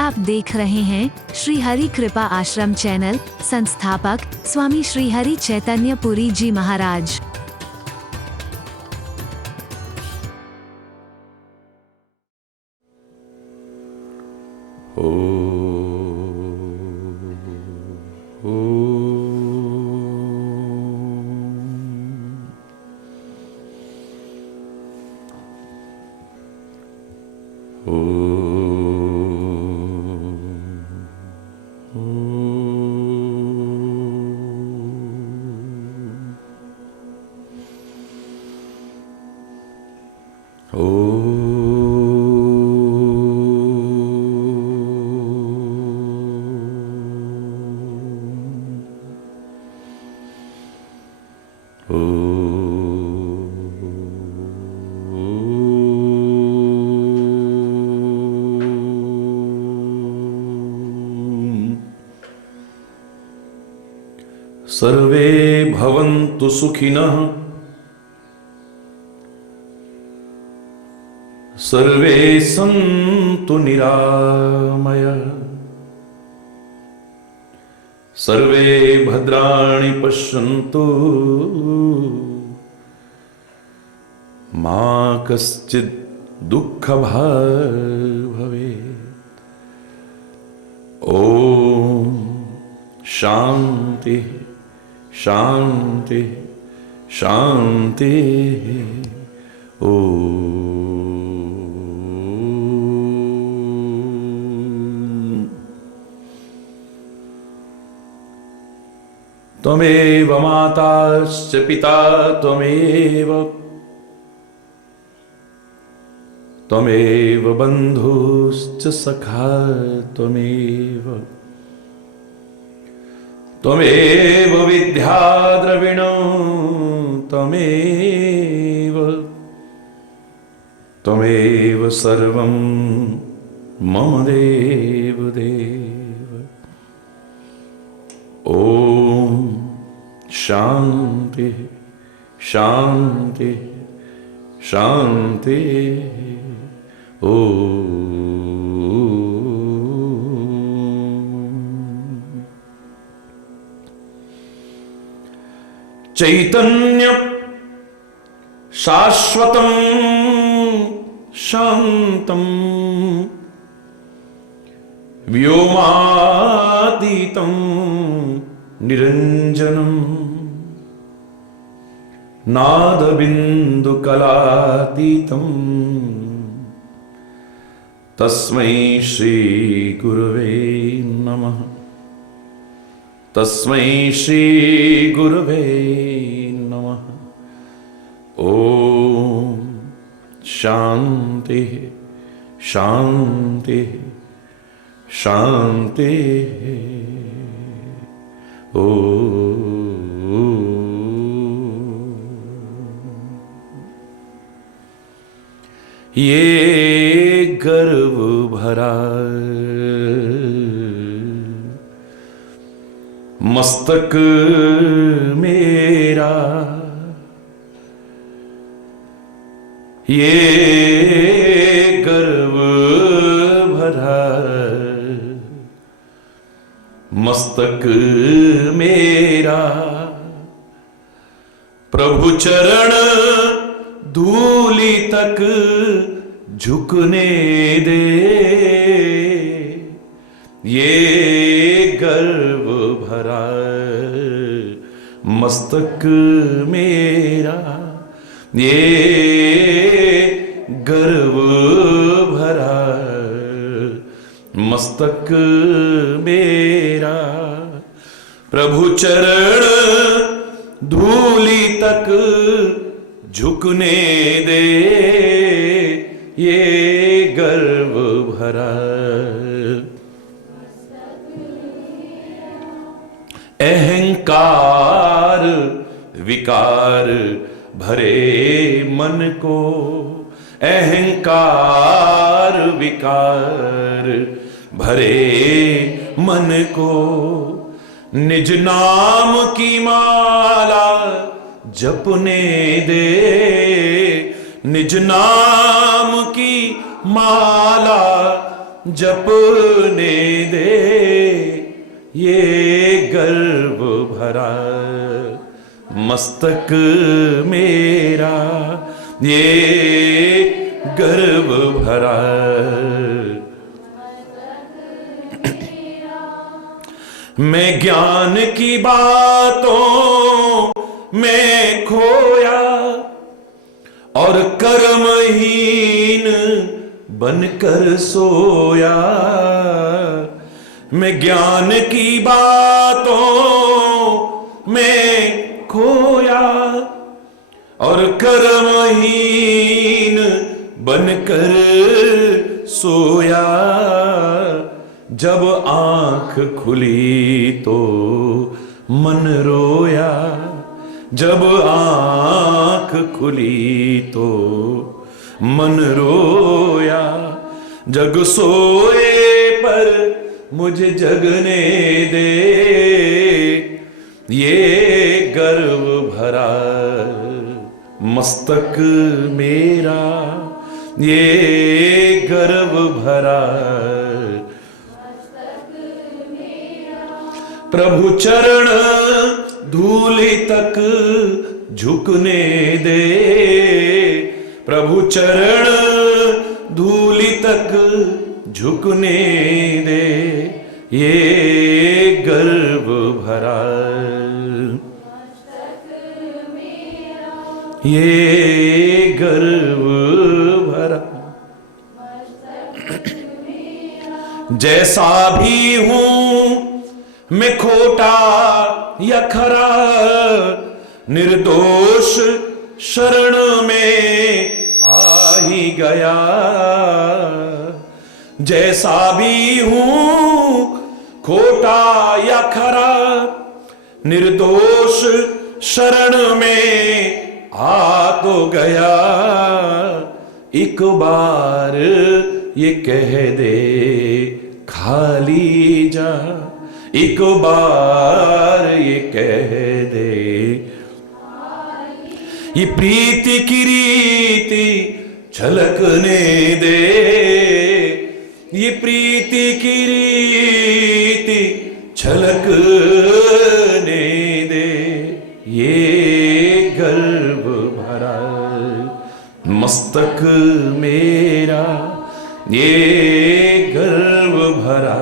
आप देख रहे हैं श्री हरि कृपा आश्रम चैनल। संस्थापक स्वामी श्री हरि चैतन्य पुरी जी महाराज। सर्वे भवन्तु सुखिनः, सर्वे सन्तु निरामयाः, सर्वे भद्राणि पश्यन्तु मा कश्चित् दुःखभाग् भवेत्। ॐ शान्ति शांति शांति। ओम त्वमेव माताश्च पिता त्वमेव बन्धुश्च सखा त्वमेव विद्या द्रविणो त्वमेव सर्वं मम देव। ॐ शान्ति शान्ति शान्ति। चैतन्य शाश्वतं शान्तं व्योमातीतं निरञ्जनं नादबिन्दुकलातीतं तस्मै श्री गुरवे नमः। तस्मै श्री गुरवे नमः। ओम शांति शांति शांति। ये गर्व भरा मस्तक मेरा, ये गर्व भरा मस्तक मेरा, प्रभु चरण धूलि तक झुकने दे। ये गर्व भरा मस्तक मेरा, ये गर्व भरा मस्तक मेरा, प्रभु चरण धूलि तक झुकने दे। ये गर्व भरा अहंकार विकार भरे मन को, अहंकार विकार भरे मन को, निज नाम की माला जपने दे। निज नाम की माला जपने दे, ये गर्व भरा मस्तक मेरा, ये गर्व भरा। मैं ज्ञान की बातों में खोया और कर्महीन बनकर सोया। मैं ज्ञान की बातों में खोया और कर्महीन बनकर सोया। जब आंख खुली तो मन रोया, जब आंख खुली तो मन रोया। जग सोए पर मुझे जगने दे, ये गर्व भरा मस्तक मेरा, ये गर्व भरा। प्रभु चरण धूलि तक झुकने दे, प्रभु चरण धूलि तक झुकने दे, ये गर्व भरा, ये गर्व भरा। जैसा भी हूं मैं खोटा या खरा, निर्दोष शरण में आ ही गया। जैसा भी हूं खोटा या खरा, निर्दोष शरण में आ तो गया। एक बार ये कह दे खाली जा, एक बार ये कह दे। ये प्रीति की रीति झलकने दे, ये प्रीति की रीति झलकने दे, ये गर्व भरा मस्तक मेरा, ये गर्व भरा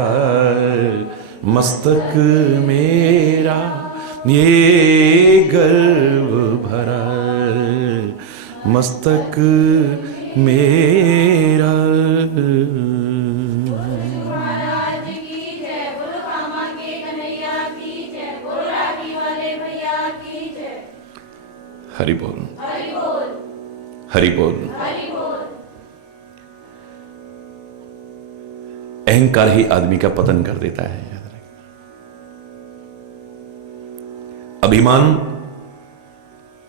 मस्तक मेरा, ये गर्व भरा मस्तक मेरा। महाराज की जय, बोलो कामा के कन्हैया की जय, बोलो रागी वाले भैया की जय। हरि बोल, हरि बोल, हरि बोल। हरि बोल। अहंकार ही आदमी का पतन कर देता है, याद रखना। अभिमान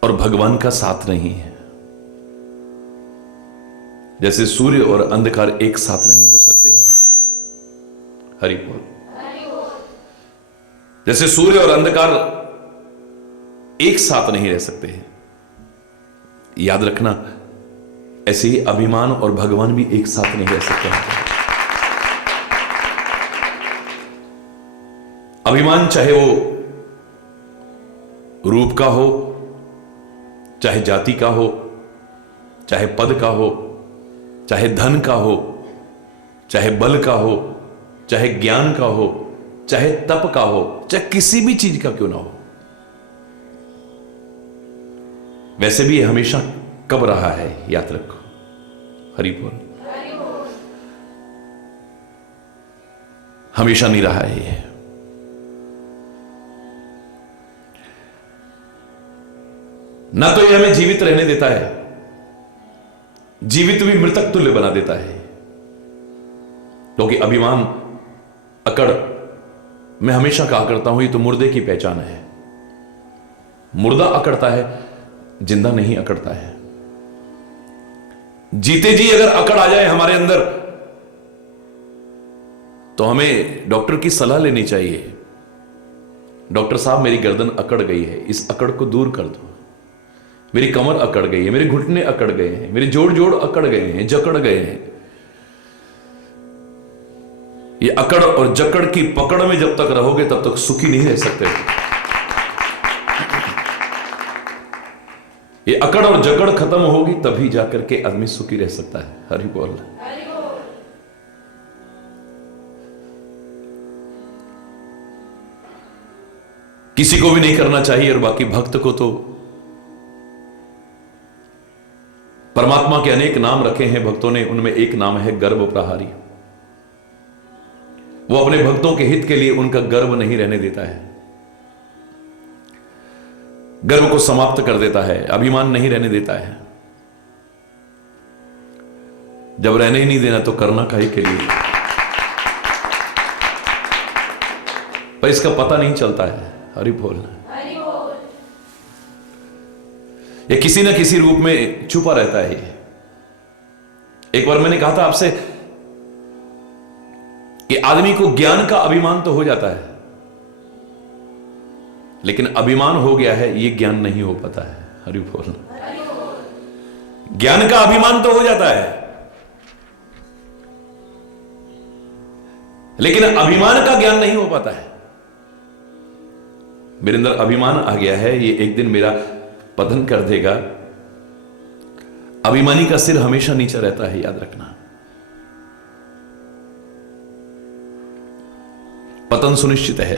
और भगवान का साथ नहीं है। जैसे सूर्य और अंधकार एक साथ नहीं हो सकते हैं। हरि बोल। जैसे सूर्य और अंधकार एक साथ नहीं रह सकते हैं, याद रखना, ऐसे ही अभिमान और भगवान भी एक साथ नहीं रह सकते हैं। अभिमान चाहे वो रूप का हो, चाहे जाति का हो, चाहे पद का हो, चाहे धन का हो, चाहे बल का हो, चाहे ज्ञान का हो, चाहे तप का हो, चाहे किसी भी चीज का क्यों ना हो। वैसे भी ये हमेशा कब रहा है, याद रखो। हरि बोल। हमेशा नहीं रहा है ये। ना तो ये हमें जीवित रहने देता है, जीवित भी मृतक तुल्य बना देता है। क्योंकि अभिमान, अकड़, मैं हमेशा कहा करता हूं, ये तो मुर्दे की पहचान है। मुर्दा अकड़ता है, जिंदा नहीं अकड़ता है। जीते जी अगर अकड़ आ जाए हमारे अंदर, तो हमें डॉक्टर की सलाह लेनी चाहिए। डॉक्टर साहब, मेरी गर्दन अकड़ गई है, इस अकड़ को दूर कर दो। मेरी कमर अकड़ गई है, मेरे घुटने अकड़ गए हैं, मेरे जोड़ जोड़ अकड़ गए हैं, जकड़ गए हैं। ये अकड़ और जकड़ की पकड़ में जब तक रहोगे तब तक सुखी नहीं रह सकते। ये अकड़ और जकड़ खत्म होगी तभी जाकर के आदमी सुखी रह सकता है। हरि बोल। किसी को भी नहीं करना चाहिए, और बाकी भक्त को तो परमात्मा के अनेक नाम रखे हैं भक्तों ने, उनमें एक नाम है गर्भ प्रहारी। वो अपने भक्तों के हित के लिए उनका गर्व नहीं रहने देता है, गर्व को समाप्त कर देता है, अभिमान नहीं रहने देता है। जब रहने ही नहीं देना तो करना काहे के लिए, पर इसका पता नहीं चलता है। हरि बोल। ये किसी ना किसी रूप में छुपा रहता है। एक बार मैंने कहा था आपसे कि आदमी को ज्ञान का अभिमान तो हो जाता है, लेकिन अभिमान हो गया है ये ज्ञान नहीं हो पाता है। हरि बोल। ज्ञान का अभिमान तो हो जाता है, लेकिन अभिमान का ज्ञान नहीं हो पाता है। मेरे अंदर अभिमान आ गया है, ये एक दिन मेरा पतन कर देगा। अभिमानी का सिर हमेशा नीचे रहता है, याद रखना। पतन सुनिश्चित है।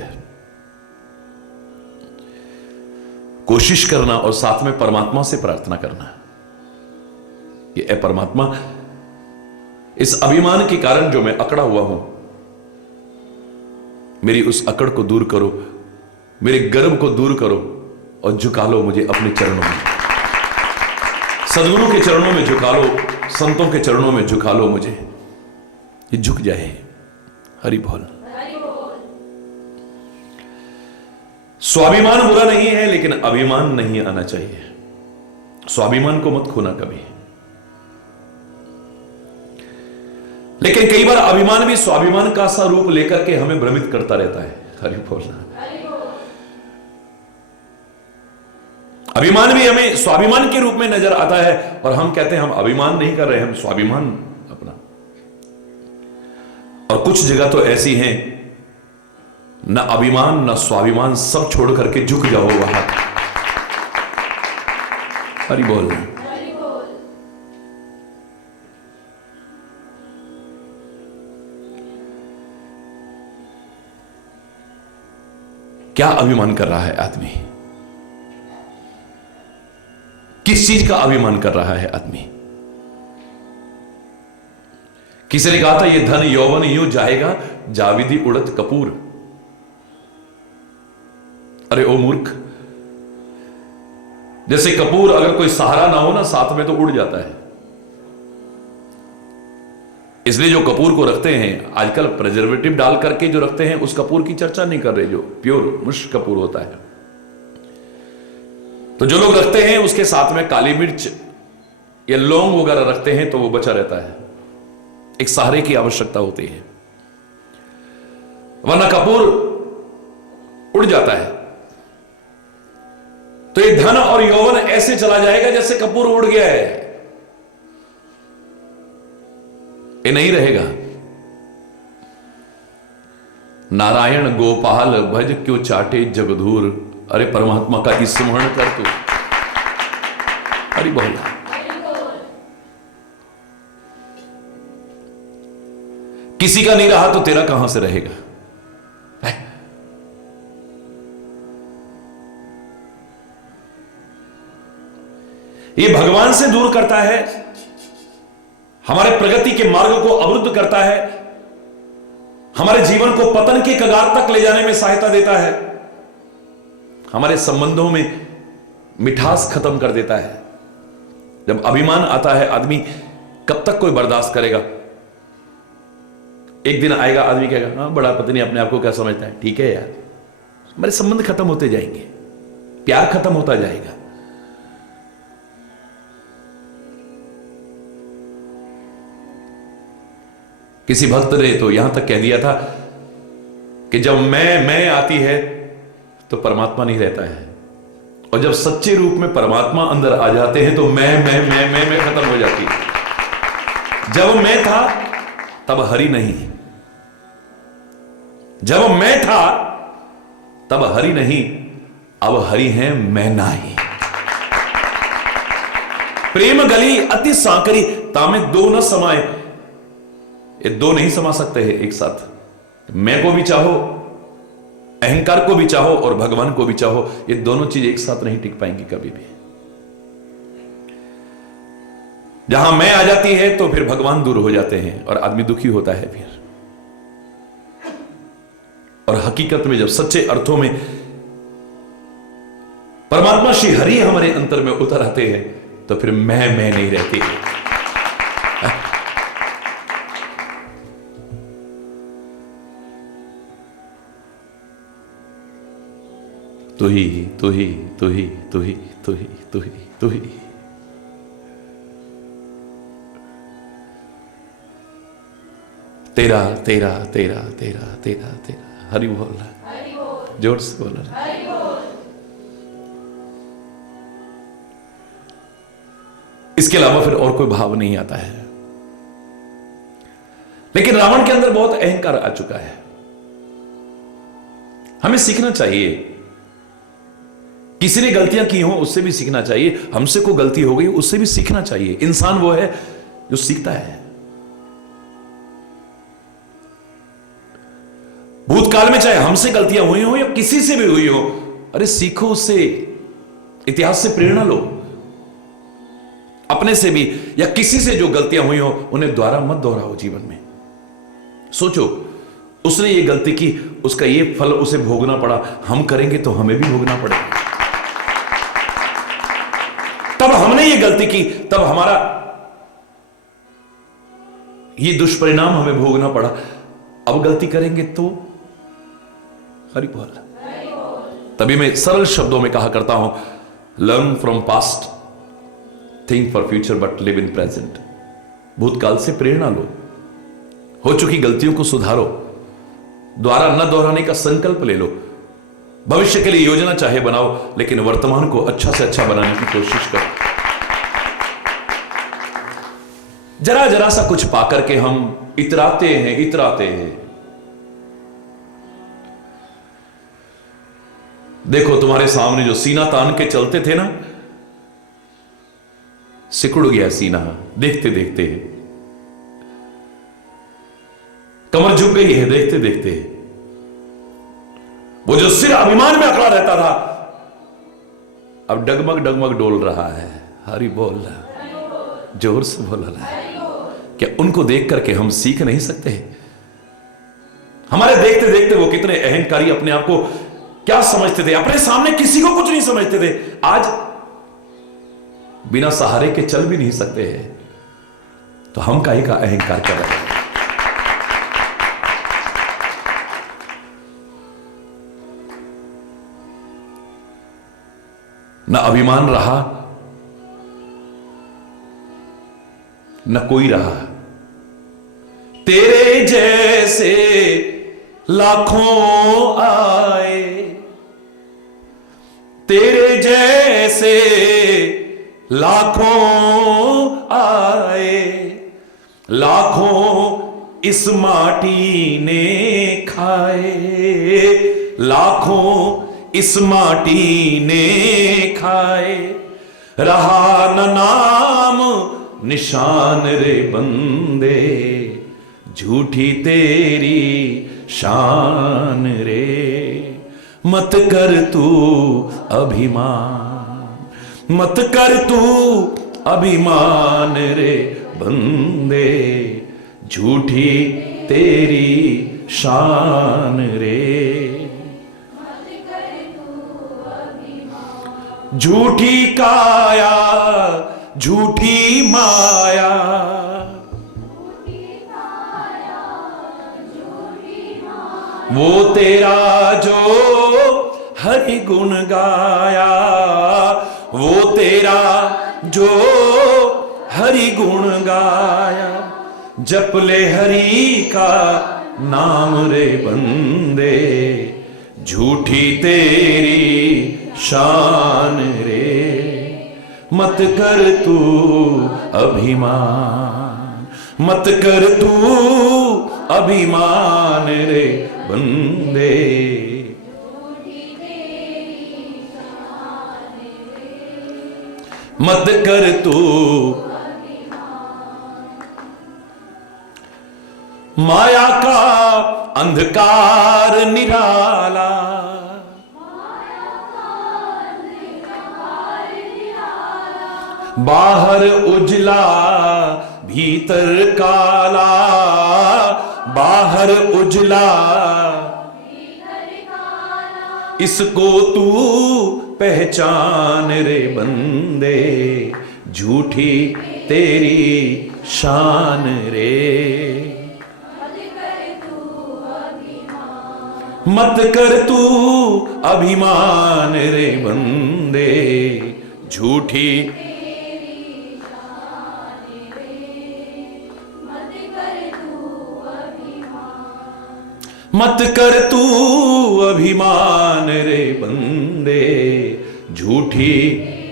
कोशिश करना और साथ में परमात्मा से प्रार्थना करना, ये ए परमात्मा, इस अभिमान के कारण जो मैं अकड़ा हुआ हूं, मेरी उस अकड़ को दूर करो, मेरे गर्व को दूर करो और झुका लो मुझे अपने चरणों में। सद्गुरु के चरणों में झुका लो, संतों के चरणों में झुका लो मुझे, ये झुक जाए। हरि बोल। स्वाभिमान बुरा नहीं है, लेकिन अभिमान नहीं आना चाहिए। स्वाभिमान को मत खोना कभी। लेकिन कई बार अभिमान भी स्वाभिमान का सा रूप लेकर के हमें भ्रमित करता रहता है। हरि बोल। अभिमान भी हमें स्वाभिमान के रूप में नजर आता है, और हम कहते हैं हम अभिमान नहीं कर रहे हैं, हम स्वाभिमान अपना। और कुछ जगह तो ऐसी हैं, न अभिमान न स्वाभिमान, सब छोड़ करके झुक जाओ वहां। हरि बोल। क्या अभिमान कर रहा है आदमी? किस चीज का अभिमान कर रहा है आदमी? किसी ने कहा था ये धन यौवन यूं जाएगा जाविदी उड़त कपूर। अरे ओ मूर्ख, जैसे कपूर अगर कोई सहारा ना हो ना साथ में तो उड़ जाता है। इसलिए जो कपूर को रखते हैं आजकल प्रिजर्वेटिव डाल करके जो रखते हैं, उस कपूर की चर्चा नहीं कर रहे, जो प्योर मुश्क कपूर होता है। तो जो लोग रखते हैं उसके साथ में काली मिर्च या लौंग वगैरह रखते हैं तो वो बचा रहता है। एक सहारे की आवश्यकता होती है, वरना कपूर उड़ जाता है। तो ये धन और यौवन ऐसे चला जाएगा जैसे कपूर उड़ गया है, ये नहीं रहेगा। नारायण गोपाल भज क्यों चाटे जगधूर। अरे परमात्मा का स्मरण कर तू। हरि बोल। किसी का नहीं रहा तो तेरा कहां से रहेगा? ये भगवान से दूर करता है, हमारे प्रगति के मार्ग को अवरुद्ध करता है, हमारे जीवन को पतन के कगार तक ले जाने में सहायता देता है, हमारे संबंधों में मिठास खत्म कर देता है। जब अभिमान आता है, आदमी कब तक कोई बर्दाश्त करेगा? एक दिन आएगा आदमी कहेगा हाँ बड़ा पत्नी अपने आप को क्या समझता है, ठीक है यार। हमारे संबंध खत्म होते जाएंगे, प्यार खत्म होता जाएगा। किसी भक्त ने तो यहां तक कह दिया था कि जब मैं आती है तो परमात्मा नहीं रहता है, और जब सच्चे रूप में परमात्मा अंदर आ जाते हैं तो मैं खत्म हो जाती है। जब मैं था तब हरि नहीं, जब मैं था तब हरि नहीं, अब हरि हैं मैं नाही। प्रेम गली अति सांकरी, तामे दो न समाए। ये दो नहीं समा सकते हैं एक साथ। मैं को भी चाहो, अहंकार को भी चाहो और भगवान को भी चाहो, ये दोनों चीज एक साथ नहीं टिक पाएंगी कभी भी। जहां मैं आ जाती है तो फिर भगवान दूर हो जाते हैं और आदमी दुखी होता है फिर। और हकीकत में जब सच्चे अर्थों में परमात्मा श्री हरि हमारे अंतर में उतर आते हैं तो फिर मैं नहीं रहती। तू ही तू ही तू ही तू ही तू ही तू ही तू ही। तेरा तेरा तेरा तेरा तेरा तेरा। हरि बोल, जोर से बोल। इसके अलावा फिर और कोई भाव नहीं आता है। लेकिन रावण के अंदर बहुत अहंकार आ चुका है। हमें सीखना चाहिए, किसी ने गलतियां की हो उससे भी सीखना चाहिए। हमसे कोई गलती हो गई उससे भी सीखना चाहिए। इंसान वो है जो सीखता है। भूतकाल में चाहे हमसे गलतियां हुई हो या किसी से भी हुई हो, अरे सीखो उससे, इतिहास से प्रेरणा लो। अपने से भी या किसी से जो गलतियां हुई हो उन्हें दोबारा मत दोहराओ जीवन में। सोचो उसने ये गलती की, उसका ये फल उसे भोगना पड़ा, हम करेंगे तो हमें भी भोगना पड़ेगा। तब हमने ये गलती की, तब हमारा ये दुष्परिणाम हमें भोगना पड़ा। अब गलती करेंगे तो हरि बोल। तभी मैं सरल शब्दों में कहा करता हूं, learn from past, think for future but live in present. भूतकाल से प्रेरणा लो, हो चुकी गलतियों को सुधारो, दोबारा न दोहराने का संकल्प ले लो। भविष्य के लिए योजना चाहे बनाओ, लेकिन वर्तमान को अच्छा से अच्छा बनाने की कोशिश करो। जरा जरा सा कुछ पाकर के हम इतराते हैं। देखो तुम्हारे सामने जो सीना तान के चलते थे ना, सिकुड़ गया सीना देखते देखते। कमर झुक गई है देखते देखते। वो जो सिर अभिमान में अकड़ा रहता था अब डगमग डगमग डोल रहा है। हरि बोल, जोर से बोल रहा है। क्या उनको देख करके हम सीख नहीं सकते? हमारे देखते देखते वो कितने अहंकारी अपने आप को क्या समझते थे, अपने सामने किसी को कुछ नहीं समझते थे, आज बिना सहारे के चल भी नहीं सकते हैं। तो हम काहे का अहंकार कर रहे हैं? न अभिमान रहा न कोई रहा। तेरे जैसे लाखों आए, तेरे जैसे लाखों आए, लाखों इस माटी ने खाए, लाखों इस माटी ने खाए। रहा न नाम निशान रे बंदे, झूठी तेरी शान रे। मत कर तू अभिमान, मत कर तू अभिमान रे बंदे, झूठी तेरी शान रे। झूठी काया झूठी माया, वो तेरा जो हरि गुण गाया, वो तेरा जो हरि गुण गाया। जप ले हरि का नाम रे बंदे, झूठी तेरी शान रे। मत कर तू अभिमान, मत कर तू अभिमान रे बंदे। मत कर तू माया का अंधकार निराला, बाहर उजला भीतर काला, बाहर उजला इसको तू पहचान रे बंदे, झूठी तेरी शान रे। मत कर तू अभिमान रे बंदे, झूठी मत कर तू अभिमान रे बंदे, झूठी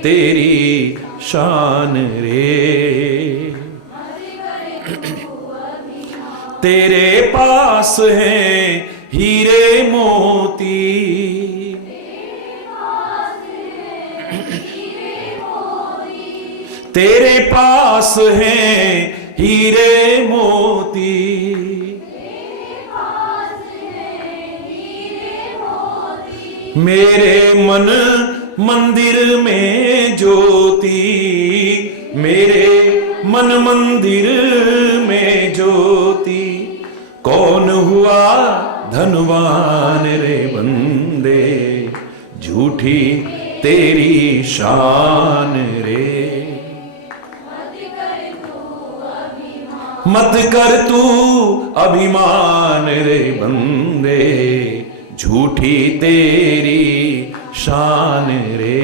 तेरी शान रे। तेरे पास हैं हीरे मोती, तेरे पास हैं हीरे मोती, मेरे मन मंदिर में ज्योति, मेरे मन मंदिर में ज्योति। कौन हुआ धनवान रे बंदे, झूठी तेरी शान रे। मत कर तू अभिमान रे बंदे, झूठी तेरी शान रे।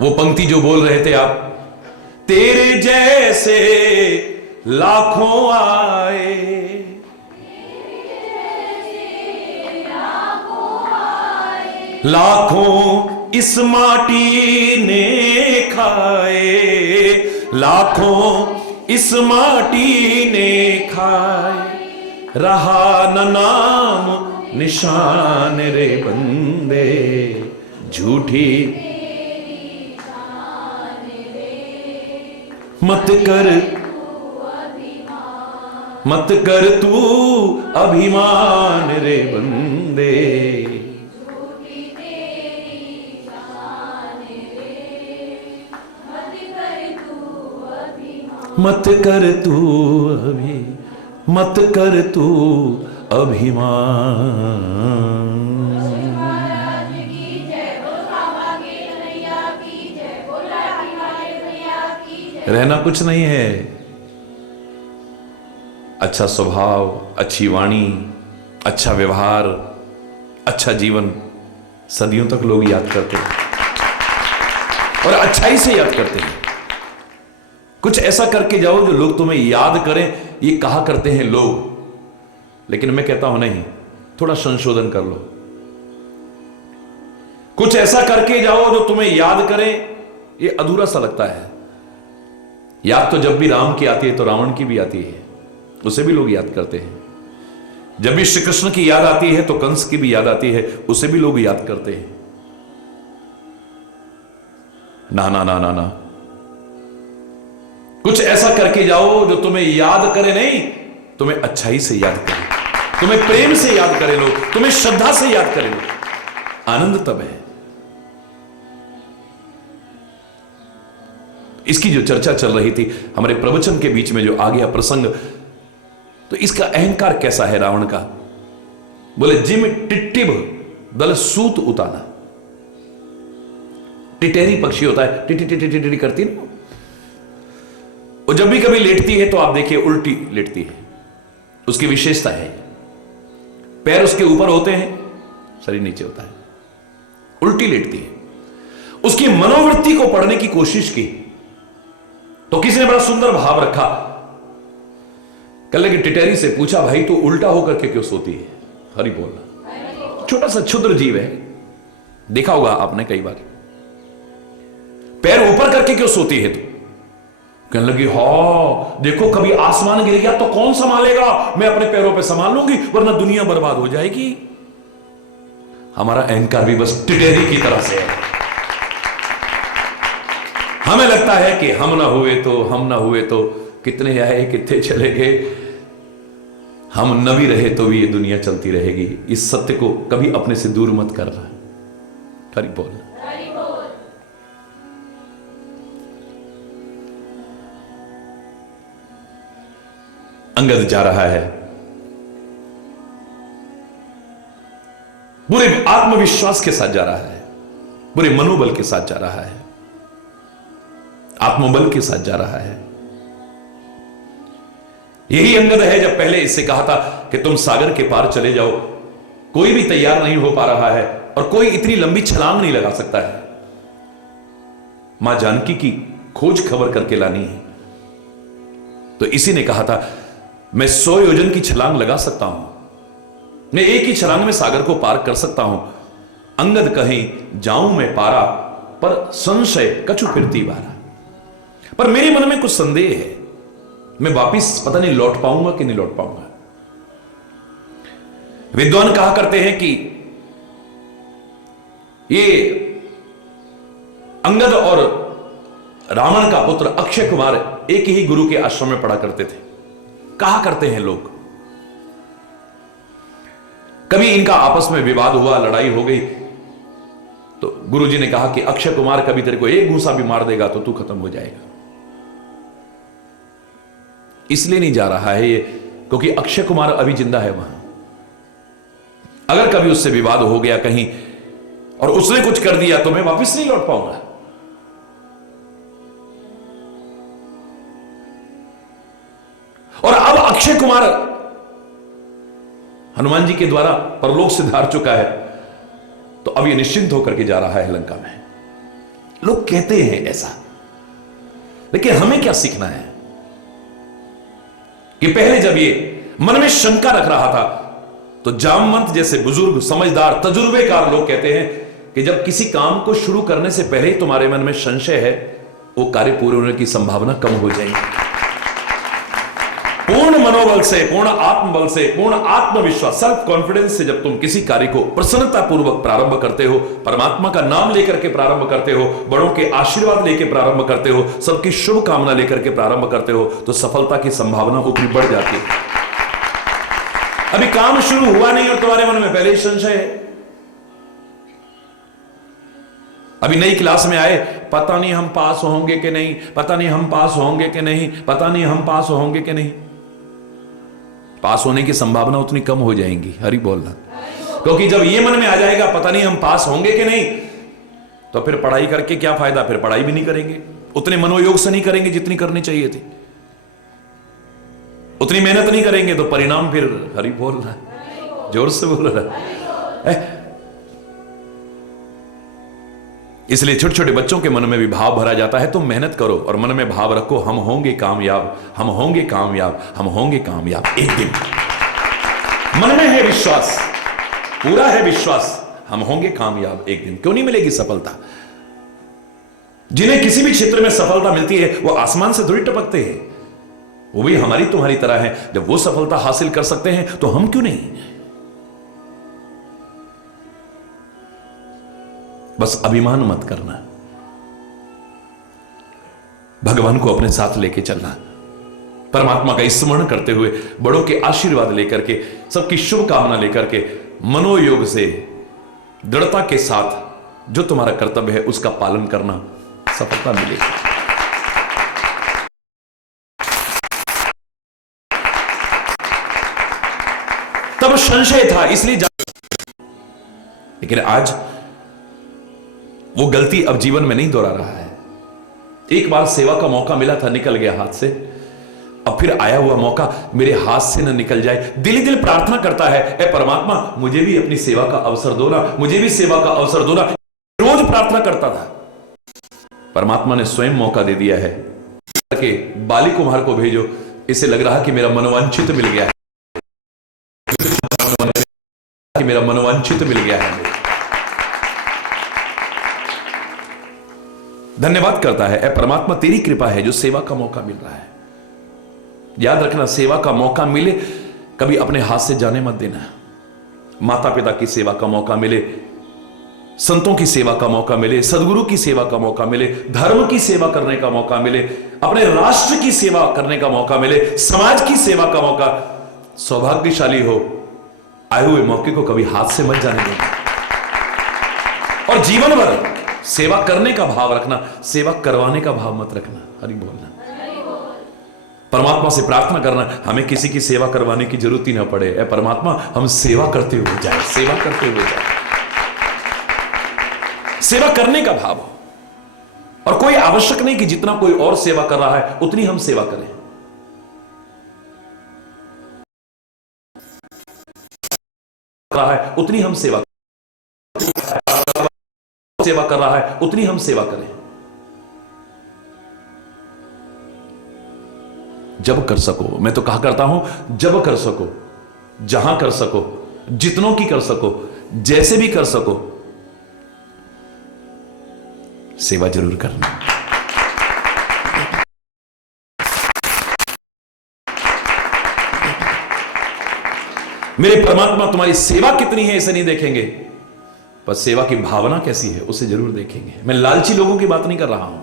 वो पंक्ति जो बोल रहे थे आप, तेरे जैसे लाखों आए, लाखों इस माटी ने खाए, लाखों इस माटी ने खाए, रहा न नाम निशान रे बंदे, झूठी मत कर तू अभिमान रे बंदे। मत कर तू मत कर तू अभिमान। रहना कुछ नहीं है, अच्छा स्वभाव, अच्छी वाणी, अच्छा व्यवहार, अच्छा जीवन सदियों तक लोग याद करते हैं और अच्छाई से याद करते हैं। कुछ ऐसा करके जाओ जो लोग तुम्हें याद करें, ये कहा करते हैं लोग, लेकिन मैं कहता हूं नहीं, थोड़ा संशोधन कर लो। कुछ ऐसा करके जाओ जो तुम्हें याद करें, ये अधूरा सा लगता है। याद तो जब भी राम की आती है तो रावण की भी आती है, उसे भी लोग याद करते हैं। जब भी श्री कृष्ण की याद आती है तो कंस की भी याद आती है, उसे भी लोग याद करते हैं। ना ना ना ना ना, कुछ ऐसा करके जाओ जो तुम्हें याद करे, नहीं तुम्हें अच्छाई से याद करे, तुम्हें प्रेम से याद करे लोग, तुम्हें श्रद्धा से याद करे लोग। आनंद तब है। इसकी जो चर्चा चल रही थी हमारे प्रवचन के बीच में, जो आ गया प्रसंग, तो इसका अहंकार कैसा है रावण का। बोले जिम टिट्टिब दल सूत उताना। टिटेरी पक्षी होता है, टिटी टिटी टिटी करती ना, वो जब भी कभी लेटती है तो आप देखिए उल्टी लेटती है। उसकी विशेषता है, पैर उसके ऊपर होते हैं, शरीर नीचे होता है, उल्टी लेटती है। उसकी मनोवृत्ति को पढ़ने की कोशिश की तो किसी ने बड़ा सुंदर भाव रखा। कल की टिटेरी से पूछा, भाई तू उल्टा होकर के क्यों सोती है? हरि बोल। छोटा सा क्षुद्र जीव है, देखा होगा आपने कई बार। पैर ऊपर करके क्यों सोती है तू? कहने लगी, हाँ देखो, कभी आसमान गिर गया तो कौन संभालेगा, मैं अपने पैरों पे संभाल लूंगी, वरना दुनिया बर्बाद हो जाएगी। हमारा अहंकार भी बस टिटेरी की तरह से है। हमें लगता है कि हम ना हुए तो कितने आए कितने चले गए, हम न भी रहे तो भी ये दुनिया चलती रहेगी। इस सत्य को कभी अपने से दूर मत करना। हरि बोल। अंगद जा रहा है, बुरे आत्मविश्वास के साथ जा रहा है, बुरे मनोबल के साथ जा रहा है, आत्मबल के साथ जा रहा है। यही अंगद है जब पहले इससे कहा था कि तुम सागर के पार चले जाओ, कोई भी तैयार नहीं हो पा रहा है और कोई इतनी लंबी छलांग नहीं लगा सकता है। मां जानकी की खोज खबर करके लानी है। तो इसी ने कहा था, मैं 100 योजन की छलांग लगा सकता हूं, मैं एक ही छलांग में सागर को पार कर सकता हूं। अंगद कहीं जाऊं मैं पारा, पर संशय कछु फिरती बारा। पर मेरे मन में कुछ संदेह है, मैं वापिस पता नहीं लौट पाऊंगा कि नहीं लौट पाऊंगा। विद्वान कहा करते हैं कि ये अंगद और रावण का पुत्र अक्षय कुमार एक ही गुरु के आश्रम में पढ़ा करते थे। कहा करते हैं लोग, कभी इनका आपस में विवाद हुआ, लड़ाई हो गई, तो गुरुजी ने कहा कि अक्षय कुमार कभी तेरे को एक घूंसा भी मार देगा तो तू खत्म हो जाएगा। इसलिए नहीं जा रहा है ये, क्योंकि अक्षय कुमार अभी जिंदा है वहां। अगर कभी उससे विवाद हो गया कहीं और उसने कुछ कर दिया तो मैं वापस नहीं लौट पाऊंगा। और अब अक्षय कुमार हनुमान जी के द्वारा परलोक से धार चुका है, तो अब ये निश्चिंत होकर के जा रहा है लंका में। लोग कहते हैं ऐसा, लेकिन हमें क्या सीखना है कि पहले जब ये मन में शंका रख रहा था, तो जामवंत जैसे बुजुर्ग, समझदार, तजुर्बेकार लोग कहते हैं कि जब किसी काम को शुरू करने से पहले ही तुम्हारे मन में संशय है, वो कार्य पूरे होने की संभावना कम हो जाएगी। पूर्ण मनोबल से, पूर्ण आत्मबल से, पूर्ण आत्मविश्वास, सेल्फ कॉन्फिडेंस से जब तुम किसी कार्य को प्रसन्नता पूर्वक प्रारंभ करते हो, परमात्मा का नाम लेकर के प्रारंभ करते हो, बड़ों के आशीर्वाद लेकर प्रारंभ करते हो, सबकी शुभ कामना लेकर के प्रारंभ करते हो, तो सफलता की संभावना उतनी बढ़ जाती है। अभी काम शुरू हुआ नहीं और तुम्हारे मन में पहले ही संशय है। अभी नई क्लास में आए, पता नहीं हम पास होंगे कि नहीं, पता नहीं हम पास होंगे कि नहीं, पता नहीं हम पास होंगे कि नहीं। पास होने की संभावना उतनी कम हो जाएंगी। हरि बोलना। क्योंकि जब ये मन में आ जाएगा पता नहीं हम पास होंगे कि नहीं, तो फिर पढ़ाई करके क्या फायदा, फिर पढ़ाई भी नहीं करेंगे, उतने मनोयोग से नहीं करेंगे जितनी करनी चाहिए थी, उतनी मेहनत नहीं करेंगे, तो परिणाम फिर, हरि बोलना, जोर से बोल रहा। इसलिए छोटे छोटे बच्चों के मन में भी भाव भरा जाता है, तुम मेहनत करो और मन में भाव रखो, हम होंगे कामयाब, हम होंगे कामयाब, हम होंगे कामयाब एक दिन। मन में है विश्वास, पूरा है विश्वास, हम होंगे कामयाब एक दिन। क्यों नहीं मिलेगी सफलता? जिन्हें किसी भी क्षेत्र में सफलता मिलती है वो आसमान से थोड़ी टपकते हैं, वो भी हमारी तुम्हारी तरह है। जब वो सफलता हासिल कर सकते हैं तो हम क्यों नहीं? बस अभिमान मत करना, भगवान को अपने साथ लेके चलना, परमात्मा का स्मरण करते हुए, बड़ों के आशीर्वाद लेकर के, सबकी शुभ कामना लेकर के, मनोयोग से, दृढ़ता के साथ जो तुम्हारा कर्तव्य है उसका पालन करना, सफलता मिलेगी। तब संशय था इसलिए लेकिन आज वो गलती अब जीवन में नहीं दोहरा रहा है। एक बार सेवा का मौका मिला था, निकल गया हाथ से, अब फिर आया हुआ मौका मेरे हाथ से न निकल जाए। दिल ही दिल प्रार्थना करता है, ए परमात्मा मुझे भी अपनी सेवा का अवसर दो ना, मुझे भी सेवा का अवसर दो ना। रोज प्रार्थना करता था, परमात्मा ने स्वयं मौका दे दिया है कि बाली कुमार को भेजो, इसे लग रहा कि मेरा मनोवांछित मिल गया है, कि मेरा मनोवांछित मिल गया है। धन्यवाद करता है, ऐ परमात्मा तेरी कृपा है जो सेवा का मौका मिल रहा है। याद रखना, सेवा का मौका मिले कभी अपने हाथ से जाने मत देना। माता पिता की सेवा का मौका मिले, संतों की सेवा का मौका मिले, सदगुरु की सेवा का मौका मिले, धर्म की सेवा करने का मौका मिले, अपने राष्ट्र की सेवा करने का मौका मिले, समाज की सेवा का मौका, सौभाग्यशाली हो। आए हुए मौके को कभी हाथ से मत जाने देना और जीवन भर सेवा करने का भाव रखना, सेवा करवाने का भाव मत रखना। हरि बोलना। परमात्मा से प्रार्थना करना हमें किसी की सेवा करवाने की जरूरत ही ना पड़े। ऐ परमात्मा हम सेवा करते हुए जाए, सेवा करते हुए जाए, सेवा करने का भाव हो। और कोई आवश्यक नहीं कि जितना कोई और सेवा कर रहा है उतनी हम सेवा करें। रहा है उतनी हम सेवा कर रहा है उतनी हम सेवा करें। जब कर सको, मैं तो कहा करता हूं जब कर सको, जहां कर सको, जितनों की कर सको, जैसे भी कर सको, सेवा जरूर करना। मेरे परमात्मा तुम्हारी सेवा कितनी है इसे नहीं देखेंगे, पर सेवा की भावना कैसी है उसे जरूर देखेंगे। मैं लालची लोगों की बात नहीं कर रहा हूं।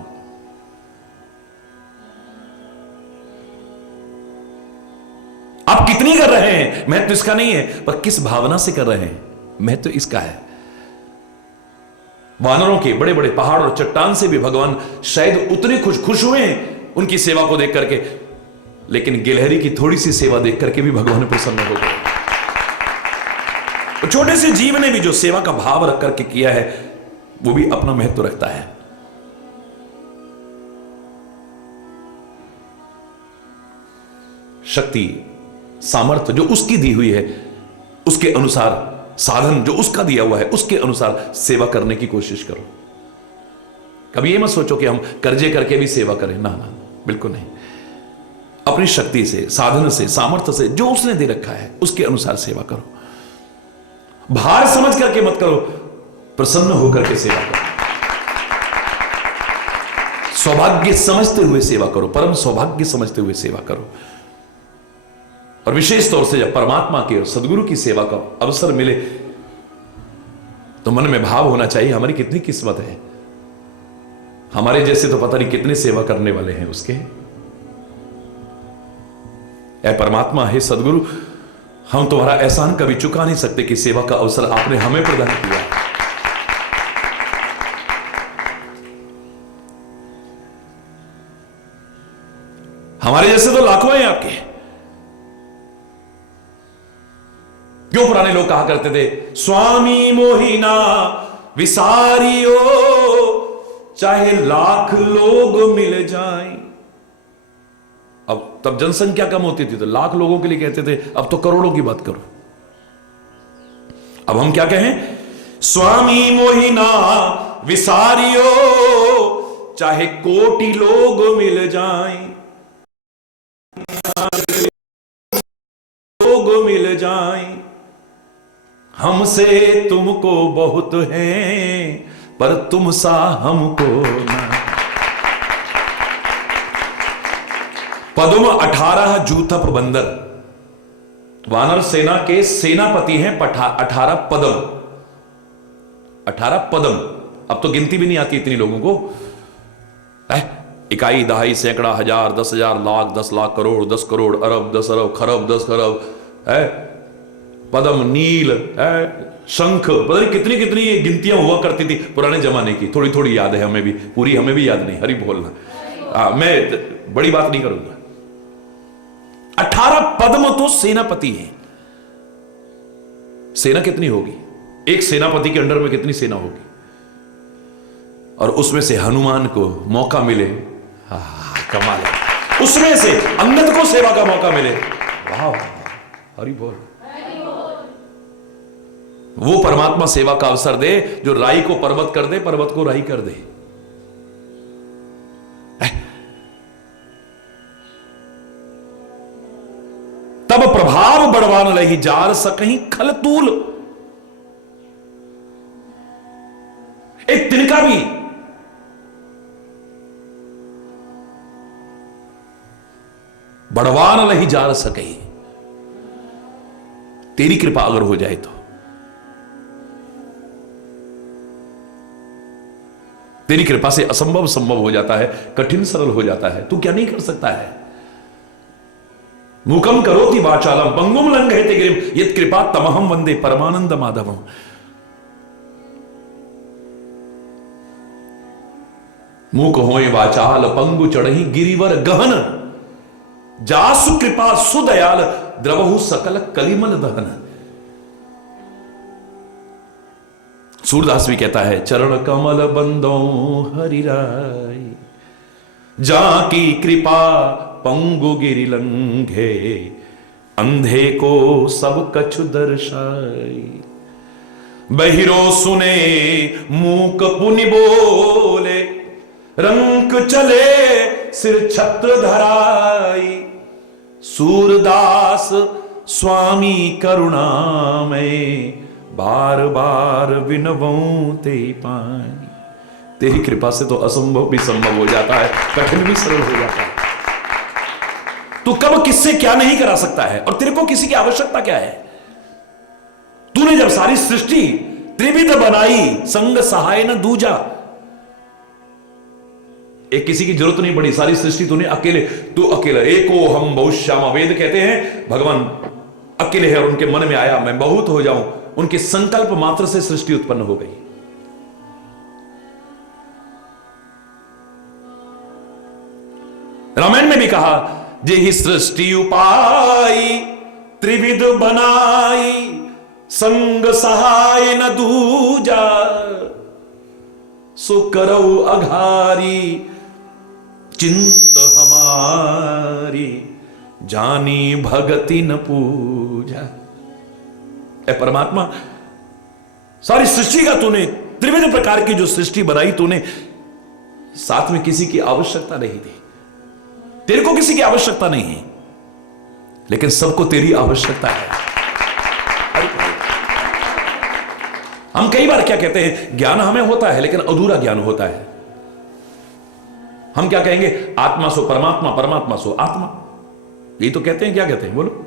आप कितनी कर रहे हैं महत्व तो इसका नहीं है, पर किस भावना से कर रहे हैं महत्व तो इसका है। वानरों के बड़े बड़े पहाड़ और चट्टान से भी भगवान शायद उतने खुश हुए हैं उनकी सेवा को देख करके, लेकिन गिलहरी की थोड़ी सी सेवा देख करके भी भगवान प्रसन्न हो गए। छोटे से जीव ने भी जो सेवा का भाव रख करके किया है वो भी अपना महत्व रखता है। शक्ति सामर्थ्य जो उसकी दी हुई है उसके अनुसार, साधन जो उसका दिया हुआ है उसके अनुसार सेवा करने की कोशिश करो। कभी ये मत सोचो कि हम कर्जे करके भी सेवा करें, ना ना, बिल्कुल नहीं। अपनी शक्ति से, साधन से, सामर्थ्य से जो उसने दे रखा है उसके अनुसार सेवा करो। भार समझ करके मत करो, प्रसन्न होकर के सेवा करो। सौभाग्य समझते हुए सेवा करो, परम सौभाग्य समझते हुए सेवा करो। और विशेष तौर से जब परमात्मा के और सदगुरु की सेवा का अवसर मिले तो मन में भाव होना चाहिए हमारी कितनी किस्मत है, हमारे जैसे तो पता नहीं कितने सेवा करने वाले हैं उसके। ऐ परमात्मा, हे सदगुरु, हम तुम्हारा एहसान कभी चुका नहीं सकते कि सेवा का अवसर आपने हमें प्रदान किया। हमारे जैसे तो लाखों हैं आपके। क्यों पुराने लोग कहा करते थे, स्वामी मोहिना विसारियो, चाहे लाख लोग मिल जाएं। अब तब जनसंख्या कम होती थी तो लाख लोगों के लिए कहते थे, अब तो करोड़ों की बात करो। अब हम क्या कहें, स्वामी मोहिना विसारियो, चाहे कोटि लोग मिल जाएं, लोग मिल जाएं, हमसे तुमको बहुत है पर तुम सा हमको ना। पद्म 18 जूथप बंदर, वानर सेना के सेनापति हैं 18 पद्म। 18 पद्म, अब तो गिनती भी नहीं आती इतनी लोगों को। इकाई, दहाई, सैकड़ा, हजार, 10,000, लाख, 10 लाख, करोड़, 10 करोड़, अरब, 10 अरब, खरब, 10 खरब है, पद्म, नील है, शंख, पता नहीं कितनी कितनी ये गिनतियां हुआ करती थी पुराने जमाने की। थोड़ी थोड़ी याद है हमें भी, पूरी हमें भी याद नहीं। हरि बोलना। मैं बड़ी बात नहीं करूंगा। 18 पद्म तो सेनापति हैं। सेना कितनी होगी, एक सेनापति के अंडर में कितनी सेना होगी, और उसमें से हनुमान को मौका मिले, कमाल है। उसमें से अंगद को सेवा का मौका मिले, वाह, हरि बोल। वो परमात्मा सेवा का अवसर दे जो राई को पर्वत कर दे, पर्वत को राई कर दे। तब प्रभाव बढ़वान लगी जार सकहीं खलतूल। एक तिनका भी बढ़वा न लही जा सके। तेरी कृपा अगर हो जाए तो तेरी कृपा से असंभव संभव हो जाता है, कठिन सरल हो जाता है। तू क्या नहीं कर सकता है? मूकम करोति वाचालम पंगुम लंघयते गिरिम यत् कृपा तमहम वंदे परमानंद माधवम। मूक होए वाचाल पंगु चढ़ही गिरिवर गहन, जासु कृपा सुदयाल द्रवहु सकल कलिमल दहन। सूरदास भी कहता है चरण कमल बंदो हरिराय, जाकी कृपा पंगु गिरि लंघे, अंधे को सब कछु दर्शाई। बहिरो सुने मूक पुनि बोले, रंक चले सिर छत्र धराई। सूरदास स्वामी करुणा में, बार बार विनवऊं ते पाई। तेरी कृपा से तो असंभव भी संभव हो जाता है, कठिन भी सरल हो जाता है। तू कब किससे क्या नहीं करा सकता है, और तेरे को किसी की आवश्यकता क्या है? तूने जब सारी सृष्टि त्रिविध बनाई, संग सहाय न दूजा। एक किसी की जरूरत नहीं पड़ी, सारी सृष्टि तूने अकेले, तू अकेला। एको हम बहुत श्यामा, वेद कहते हैं भगवान अकेले है और उनके मन में आया मैं बहुत हो जाऊं। उनके संकल्प मात्र से सृष्टि उत्पन्न हो गई। रामायण में भी कहा जे ही सृष्टि उपाई, त्रिविध बनाई, संग सहाय न दूजा। सो करऊ अघारी, चिंत हमारी, जानी भगति न पूजा। ए परमात्मा, सारी सृष्टि का तूने त्रिविध प्रकार की जो सृष्टि बनाई तूने, साथ में किसी की आवश्यकता नहीं दी। तेरे को किसी की आवश्यकता नहीं है, लेकिन सबको तेरी आवश्यकता है। हम कई बार क्या कहते हैं, ज्ञान हमें होता है लेकिन अधूरा ज्ञान होता है। हम क्या कहेंगे, आत्मा सो परमात्मा, परमात्मा सो आत्मा। यही तो कहते हैं, क्या कहते हैं बोलो?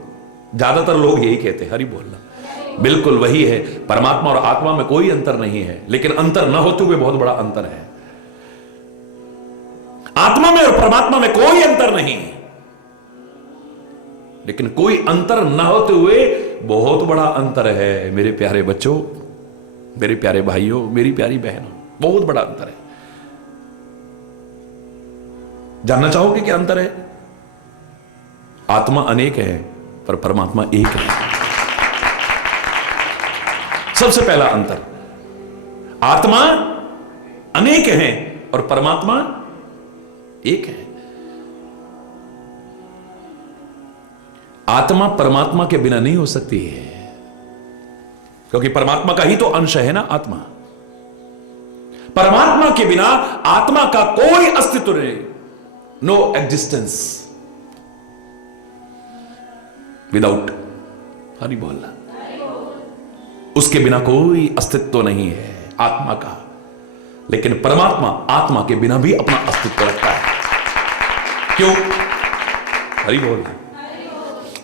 ज्यादातर लोग यही कहते हैं, हरि बोलना। बिल्कुल वही है, परमात्मा और आत्मा में कोई अंतर नहीं है, लेकिन अंतर न होते हुए बहुत बड़ा अंतर है। आत्मा में और परमात्मा में कोई अंतर नहीं है, लेकिन कोई अंतर न होते हुए बहुत बड़ा अंतर है। मेरे प्यारे बच्चों, मेरे प्यारे भाइयों, मेरी प्यारी बहनों, बहुत बड़ा अंतर है। जानना चाहोगे क्या अंतर है? आत्मा अनेक है पर परमात्मा एक है। सबसे पहला अंतर, आत्मा अनेक है और परमात्मा एक है। आत्मा परमात्मा के बिना नहीं हो सकती है, क्योंकि परमात्मा का ही तो अंश है ना आत्मा। परमात्मा के बिना आत्मा का कोई अस्तित्व नहीं, नो एग्जिस्टेंस विदाउट, हरि बोलना, उसके बिना कोई अस्तित्व नहीं है आत्मा का। लेकिन परमात्मा आत्मा के बिना भी अपना अस्तित्व रखता है। क्यों? हरि बोलना।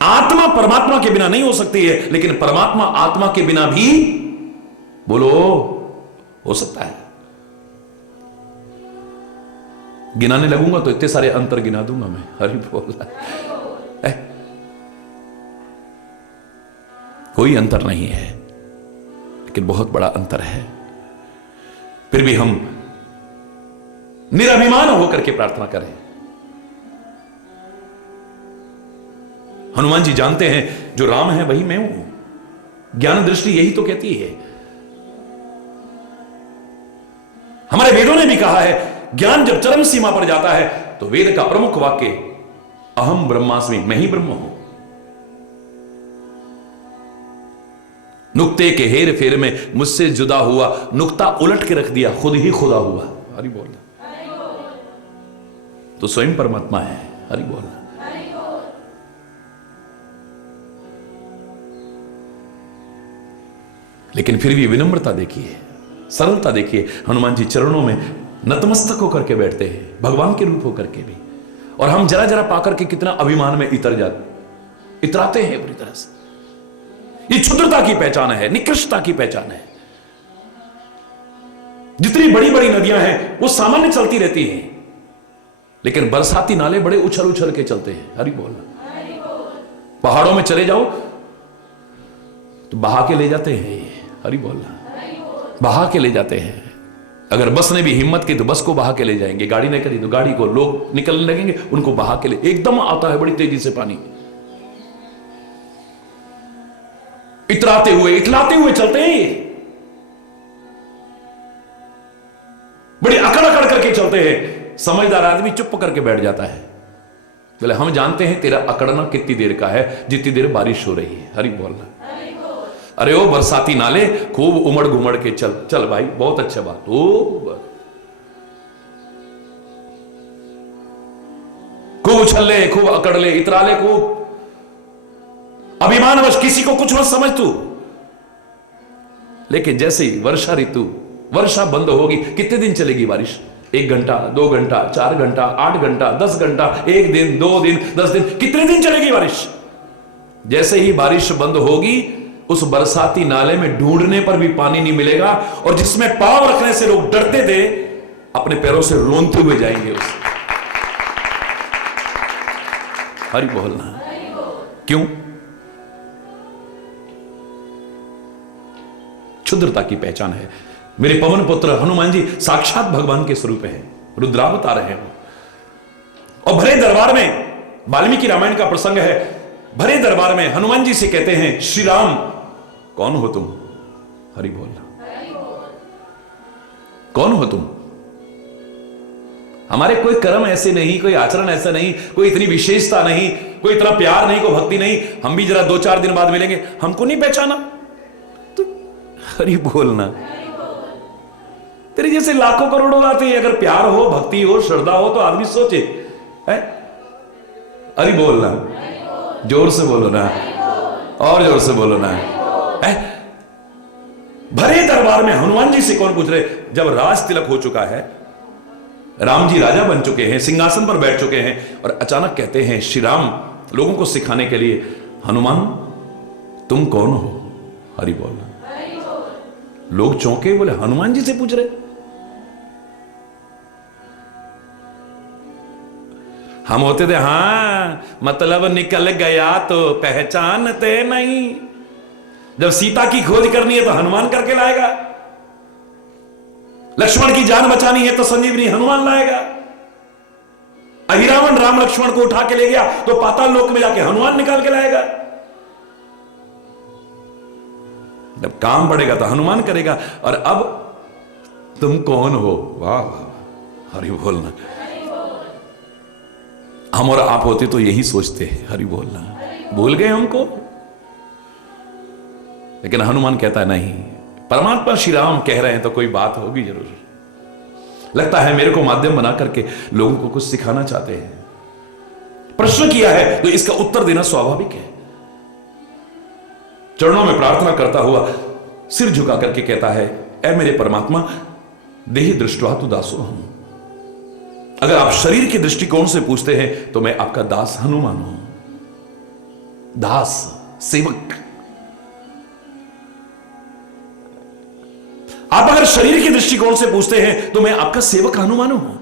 आत्मा परमात्मा के बिना नहीं हो सकती है, लेकिन परमात्मा आत्मा के बिना भी, बोलो, हो सकता है। गिनाने लगूंगा तो इतने सारे अंतर गिना दूंगा मैं, हरि बोलना। कोई अंतर नहीं है, लेकिन बहुत बड़ा अंतर है। फिर भी हम निराभिमान होकर के प्रार्थना करें। हनुमान जी जानते हैं जो राम है वही मैं हूं। ज्ञान दृष्टि यही तो कहती है। हमारे वेदों ने भी कहा है, ज्ञान जब चरम सीमा पर जाता है तो वेद का प्रमुख वाक्य अहम ब्रह्मास्मि, मैं ही ब्रह्म हूं। नुक्ते के हेर फेर में मुझसे जुदा हुआ, नुक्ता उलट के रख दिया, खुद ही खुदा हुआ। हरि बोलना। तो स्वयं परमात्मा है, हरि बोलना। लेकिन फिर भी विनम्रता देखिए, सरलता देखिए। हनुमान जी चरणों में नतमस्तक होकर के बैठते हैं, भगवान के रूप होकर के भी, और हम जरा जरा पाकर के कितना अभिमान में इतराते हैं बुरी तरह से। ये क्षुद्रता की पहचान है, निकृष्टता की पहचान है। जितनी बड़ी बड़ी नदियां हैं वो सामान्य चलती रहती हैं, लेकिन बरसाती नाले बड़े उछल उछल के चलते हैं। हरि बोल। पहाड़ों में चले जाओ तो बहा के ले जाते हैं। हरि बोल। बहा के ले जाते हैं। अगर बस ने भी हिम्मत की तो बस को बहा के ले जाएंगे, गाड़ी ने करी तो गाड़ी को, लोग निकलने लगेंगे उनको बहा के ले, एकदम आता है बड़ी तेजी से पानी। इतराते हुए इतलाते हुए चलते हैं, ये बड़ी अकड़ अकड़ करके चलते हैं। समझदार आदमी चुप करके बैठ जाता है, बोले हम जानते हैं तेरा अकड़ना कितनी देर का है, जितनी देर बारिश हो रही है। हरि बोलना। अरे ओ बरसाती नाले खूब उमड़ घुमड़ के चल चल भाई, बहुत अच्छा बात। ओ खूब उछल ले, खूब अकड़ ले, इतरा ले, खूब अभिमानवश किसी को कुछ मत समझ तू। लेकिन जैसे ही वर्षा बंद होगी, कितने दिन चलेगी बारिश? 1 घंटा, 2 घंटा, 4 घंटा, 8 घंटा, 10 घंटा, 1 दिन, 2 दिन, 10 दिन, कितने दिन चलेगी बारिश? जैसे ही बारिश बंद होगी, उस बरसाती नाले में ढूंढने पर भी पानी नहीं मिलेगा, और जिसमें पांव रखने से लोग डरते थे, अपने पैरों से रोनते हुए जाएंगे उस। हरि बोलना। क्यों? क्षुद्रता की पहचान है। मेरे पवन पुत्र हनुमान जी साक्षात भगवान के स्वरूप हैं, रुद्रावतार हैं। और भरे दरबार में, वाल्मीकि रामायण का प्रसंग है, भरे दरबार में हनुमान जी से कहते हैं, श्री राम कौन हो तुम? हरि बोलना। कौन हो तुम? हमारे कोई कर्म ऐसे नहीं, कोई आचरण ऐसा नहीं, कोई इतनी विशेषता नहीं, कोई इतना प्यार नहीं, कोई भक्ति नहीं। हम भी जरा 2-4 दिन बाद मिलेंगे, हमको नहीं पहचाना तो हरि बोलना। तेरे जैसे लाखों करोड़ों आते हैं, अगर प्यार हो, भक्ति हो, श्रद्धा हो तो आदमी सोचे है। हरि बोलना। जोर से बोलो ना, और जोर से बोलो ना। भरे दरबार में हनुमान जी से कौन पूछ रहे? जब राज तिलक हो चुका है, राम जी राजा बन चुके हैं, सिंहासन पर बैठ चुके हैं, और अचानक कहते हैं श्री राम, लोगों को सिखाने के लिए, हनुमान तुम कौन हो? हरि बोलना। लोग चौंके, बोले हनुमान जी से पूछ रहे? हम होते थे हां मतलब निकल गया तो पहचानते नहीं। जब सीता की खोज करनी है तो हनुमान करके लाएगा, लक्ष्मण की जान बचानी है तो संजीवनी हनुमान लाएगा। अहिरावण राम लक्ष्मण को उठा के ले गया तो पाताल लोक में जाके हनुमान निकाल के लाएगा। जब काम बढ़ेगा तो हनुमान करेगा। और अब तुम कौन हो? वाह वाह, हरि बोलना। हम और आप होते तो यही सोचते, हरि बोलना। भूल गए हमको? लेकिन हनुमान कहता है नहीं, परमात्मा श्री राम कह रहे हैं तो कोई बात होगी जरूर। लगता है मेरे को माध्यम बना करके लोगों को कुछ सिखाना चाहते हैं। प्रश्न किया है तो इसका उत्तर देना स्वाभाविक है। चरणों में प्रार्थना करता हुआ सिर झुका करके कहता है, ऐ मेरे परमात्मा, देहि दृष्टवा तु दासो हूं। अगर आप शरीर के दृष्टिकोण से पूछते हैं तो मैं आपका दास हनुमान हूं। दास, सेवक। आप अगर शरीर के दृष्टिकोण से पूछते हैं तो मैं आपका सेवक हनुमान हूं।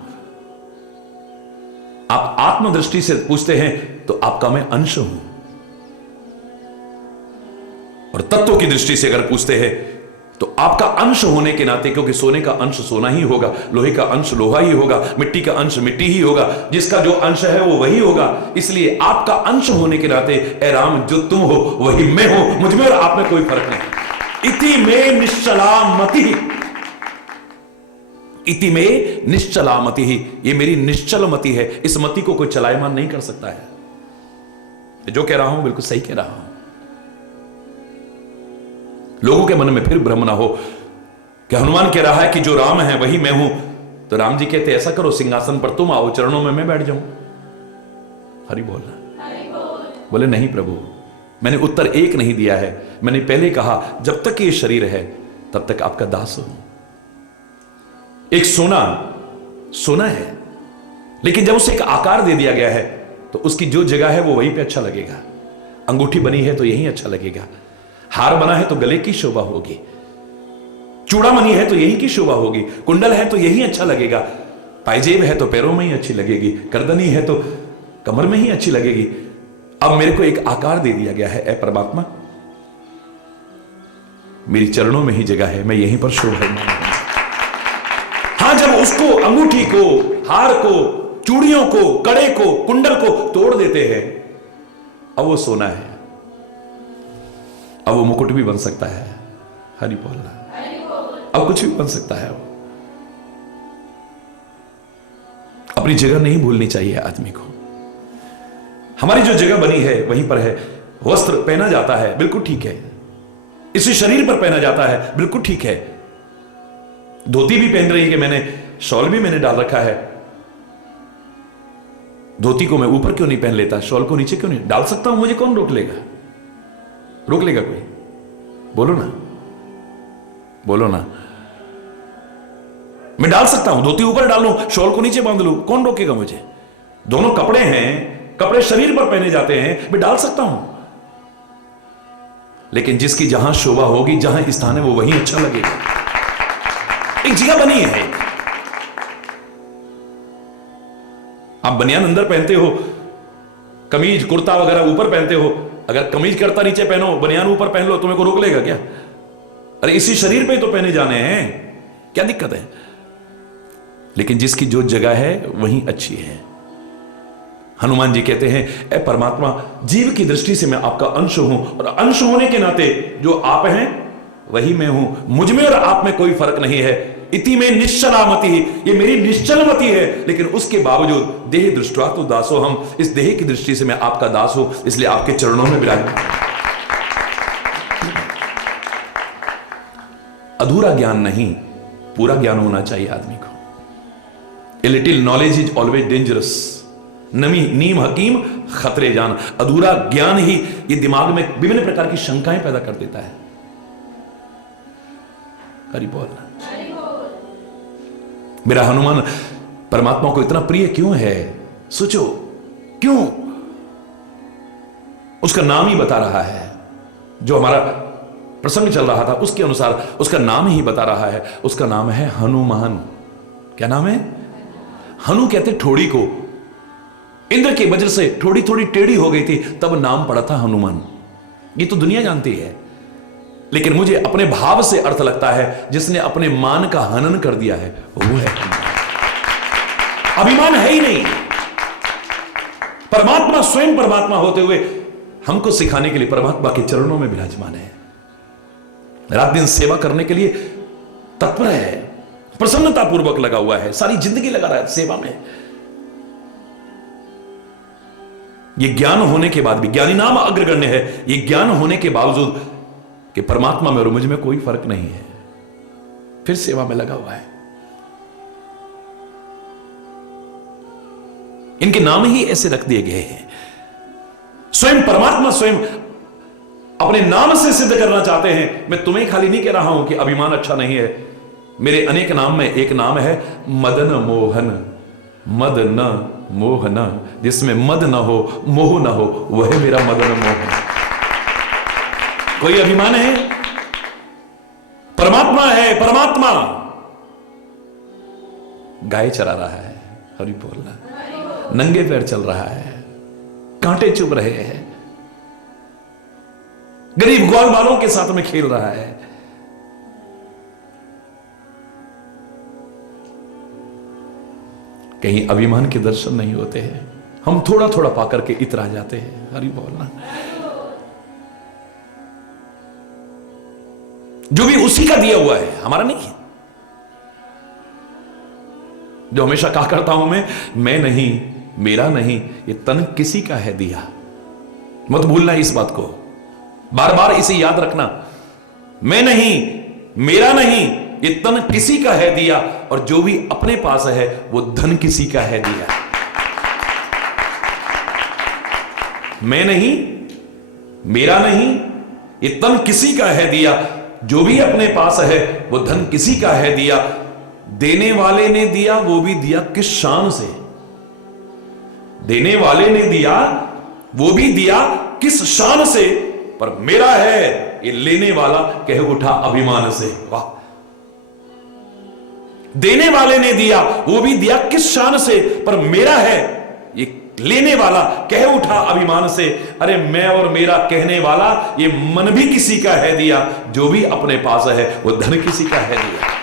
आप आत्मदृष्टि से पूछते हैं तो आपका मैं अंश हूं। और तत्व की दृष्टि से अगर पूछते हैं तो आपका अंश होने के नाते, क्योंकि सोने का अंश सोना ही होगा, लोहे का अंश लोहा ही होगा, मिट्टी का अंश मिट्टी ही होगा, जिसका जो अंश है वो वही होगा। इसलिए आपका अंश होने के नाते ए राम, जो तुम हो वही मैं हूं। मुझ में और आप में कोई फर्क नहीं। इति में निश्चला मति, इति में निश्चला मति ही, ये मेरी निश्चल मति है। इस मति को कोई चलायमान नहीं कर सकता है। जो कह रहा हूं बिल्कुल सही कह रहा हूं। लोगों के मन में फिर भ्रम ना हो कि हनुमान कह रहा है कि जो राम है वही मैं हूं। तो राम जी कहते ऐसा करो, सिंहासन पर तुम आओ, चरणों में मैं बैठ जाऊं। हरि बोलना। बोले नहीं प्रभु, मैंने उत्तर एक नहीं दिया है। मैंने पहले कहा जब तक ये शरीर है तब तक आपका दास हूं। एक सोना है, लेकिन जब उसे एक आकार दे दिया गया है तो उसकी जो जगह है वो वहीं पे अच्छा लगेगा। अंगूठी बनी है तो यही अच्छा लगेगा, हार बना है तो गले की शोभा होगी, चूड़ामणि है तो यही की शोभा होगी, कुंडल है तो यही अच्छा लगेगा, पायजेब है तो पैरों में ही अच्छी लगेगी, करदनी है तो कमर में ही अच्छी लगेगी। अब मेरे को एक आकार दे दिया गया है, ऐ परमात्मा मेरी चरणों में ही जगह है, मैं यहीं पर शोभायमान हूं। हां, जब उसको अंगूठी को, हार को, चूड़ियों को, कड़े को, कुंडल को तोड़ देते हैं, अब वो सोना है, अब वो मुकुट भी बन सकता है, हरि बोलना, अब कुछ भी बन सकता है। वो अपनी जगह नहीं भूलनी चाहिए आदमी को। हमारी जो जगह बनी है वहीं पर है। वस्त्र पहना जाता है, बिल्कुल ठीक है, इसे शरीर पर पहना जाता है, बिल्कुल ठीक है। धोती भी पहन रही है कि मैंने, शॉल भी मैंने डाल रखा है, धोती को मैं ऊपर क्यों नहीं पहन लेता, शॉल को नीचे क्यों नहीं डाल सकता हूं? मुझे कौन रोक लेगा? रोक लेगा कोई? बोलो ना, बोलो ना। मैं डाल सकता हूं, धोती ऊपर डाल लूं, शॉल को नीचे बांध लूं, कौन रोकेगा मुझे? दोनों कपड़े हैं, कपड़े शरीर पर पहने जाते हैं, मैं डाल सकता हूं। लेकिन जिसकी जहां शोभा होगी, जहां स्थान है, वो वहीं अच्छा लगेगा। एक जगह बनी है। आप बनियान अंदर पहनते हो, कमीज कुर्ता वगैरह ऊपर पहनते हो, अगर कमीज कुर्ता नीचे पहनो, बनियान ऊपर पहन लो, तुम्हें को रोक लेगा क्या? अरे इसी शरीर पे तो पहने जाने हैं, क्या दिक्कत है? लेकिन जिसकी जो जगह है वहीं अच्छी है। हनुमान जी कहते हैं, ए परमात्मा, जीव की दृष्टि से मैं आपका अंश हूं, और अंश होने के नाते जो आप हैं वही मैं हूं, मुझ में और आप में कोई फर्क नहीं है। इति में निश्चलामति, ये मेरी निश्चलमति है, लेकिन उसके बावजूद देह दृष्टवा तो दासो हम, इस देह की दृष्टि से मैं आपका दास हूं, इसलिए आपके चरणों में विराजमान। अधूरा ज्ञान नहीं, पूरा ज्ञान होना चाहिए आदमी को। A little knowledge is always dangerous, नमी नीम हकीम खतरे जान। अधूरा ज्ञान ही ये दिमाग में विभिन्न प्रकार की शंकाएं पैदा कर देता है। हरि बोल। मेरा हनुमान परमात्मा को इतना प्रिय क्यों है? सोचो क्यों? उसका नाम ही बता रहा है। जो हमारा प्रसंग चल रहा था उसके अनुसार उसका नाम ही बता रहा है। उसका नाम है हनुमान। क्या नाम है? हनु कहते ठोड़ी को। इंद्र के वज्र से ठोड़ी थोड़ी टेढ़ी हो गई थी, तब नाम पड़ा था हनुमान। ये तो दुनिया जानती है, लेकिन मुझे अपने भाव से अर्थ लगता है जिसने अपने मान का हनन कर दिया है वो है। अभिमान है ही नहीं। परमात्मा स्वयं परमात्मा होते हुए हमको सिखाने के लिए परमात्मा के चरणों में विराजमान है। रात दिन सेवा करने के लिए तत्पर है, प्रसन्नता पूर्वक लगा हुआ है, सारी जिंदगी लगा रहा है सेवा में। ये ज्ञान होने के बाद भी, ज्ञानी नाम अग्रगण्य है, ये ज्ञान होने के बावजूद कि परमात्मा में और मुझ में कोई फर्क नहीं है, फिर सेवा में लगा हुआ है। इनके नाम ही ऐसे रख दिए गए हैं। स्वयं परमात्मा स्वयं अपने नाम से सिद्ध करना चाहते हैं। मैं तुम्हें खाली नहीं कह रहा हूं कि अभिमान अच्छा नहीं है। मेरे अनेक नाम में एक नाम है मदन मोहन। मद न मोह न, जिसमें मद न हो मोह न हो, वह मेरा मदन मोहन। कोई अभिमान है? परमात्मा है। परमात्मा गाय चरा रहा है, हरि बोलना, नंगे पैर चल रहा है, कांटे चुभ रहे हैं, गरीब ग्वाल बालों के साथ में खेल रहा है। कहीं अभिमान के दर्शन नहीं होते हैं। हम थोड़ा थोड़ा पाकर के इतरा जाते हैं, हरि बोलना। जो भी उसी का दिया हुआ है, हमारा नहीं है। जो हमेशा कहा करता हूं मैं नहीं, मेरा नहीं, ये तन किसी का है दिया। मत भूलना इस बात को, बार बार इसे याद रखना। मैं नहीं, मेरा नहीं, ये तन किसी का है दिया, और जो भी अपने पास है वो धन किसी का है दिया। मैं नहीं, मेरा नहीं, ये तन किसी का है दिया, जो भी अपने पास है वो धन किसी का है दिया। देने वाले ने दिया, वो भी दिया किस शान से। देने वाले ने दिया, वो भी दिया किस शान से, पर मेरा है ये लेने वाला कह उठा अभिमान से। वाह! देने वाले ने दिया, वो भी दिया किस शान से, पर मेरा है ये लेने वाला कह उठा अभिमान से। अरे मैं और मेरा कहने वाला, ये मन भी किसी का है दिया, जो भी अपने पास है वो धन किसी का है दिया।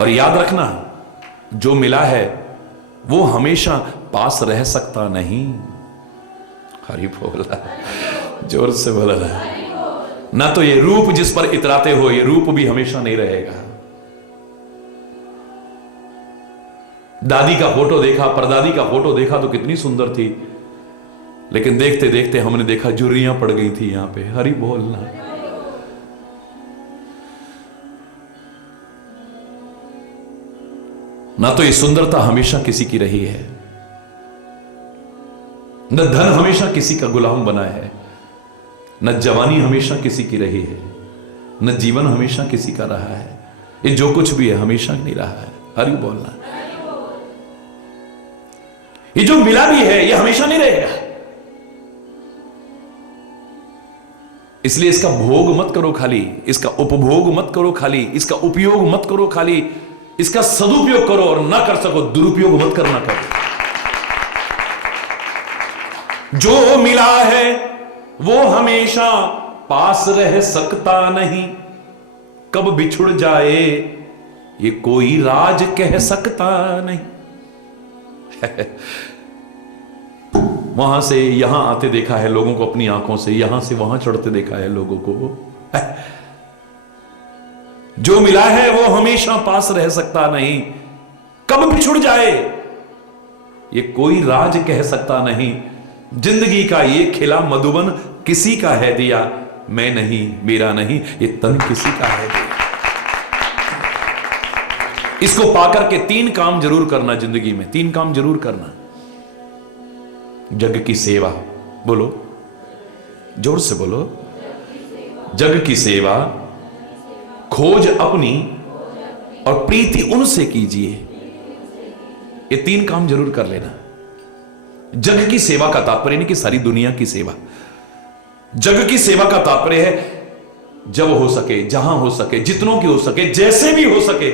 और याद रखना, जो मिला है वो हमेशा पास रह सकता नहीं। हरि बोला, जोर से बोला ना। तो ये रूप जिस पर इतराते हो, ये रूप भी हमेशा नहीं रहेगा। दादी का फोटो देखा, परदादी का फोटो देखा तो कितनी सुंदर थी, लेकिन देखते देखते हमने देखा झुर्रियां पड़ गई थी यहां पे। हरि बोलना। ना तो ये सुंदरता हमेशा किसी की रही है, न धन हमेशा किसी का गुलाम बना है, न जवानी हमेशा किसी की रही है, न जीवन हमेशा किसी का रहा है। ये जो कुछ भी है हमेशा नहीं रहा है। हरि बोलना। ये जो मिला भी है ये हमेशा नहीं रहेगा, इसलिए इसका भोग मत करो खाली, इसका उपभोग मत करो खाली, इसका उपयोग मत करो खाली, इसका सदुपयोग करो, और ना कर सको दुरुपयोग मत करना करो। जो मिला है वो हमेशा पास रह सकता नहीं, कब बिछुड़ जाए ये कोई राज कह सकता नहीं। वहां से यहां आते देखा है लोगों को अपनी आंखों से, यहां से वहां चढ़ते देखा है लोगों को। जो मिला है वो हमेशा पास रह सकता नहीं, कब बिछुड़ जाए ये कोई राज कह सकता नहीं। जिंदगी का ये खिला मधुबन किसी का है दिया, मैं नहीं मेरा नहीं ये तन किसी का है दिया। इसको पाकर के 3 काम जरूर करना जिंदगी में, 3 काम जरूर करना। जग की सेवा, बोलो जोर से बोलो, जग की सेवा, खोज अपनी और प्रीति उनसे कीजिए। ये 3 काम जरूर कर लेना। जग की सेवा का तात्पर्य नहीं कि सारी दुनिया की सेवा, जग की सेवा का तात्पर्य है जब हो सके, जहां हो सके, जितनों की हो सके, जैसे भी हो सके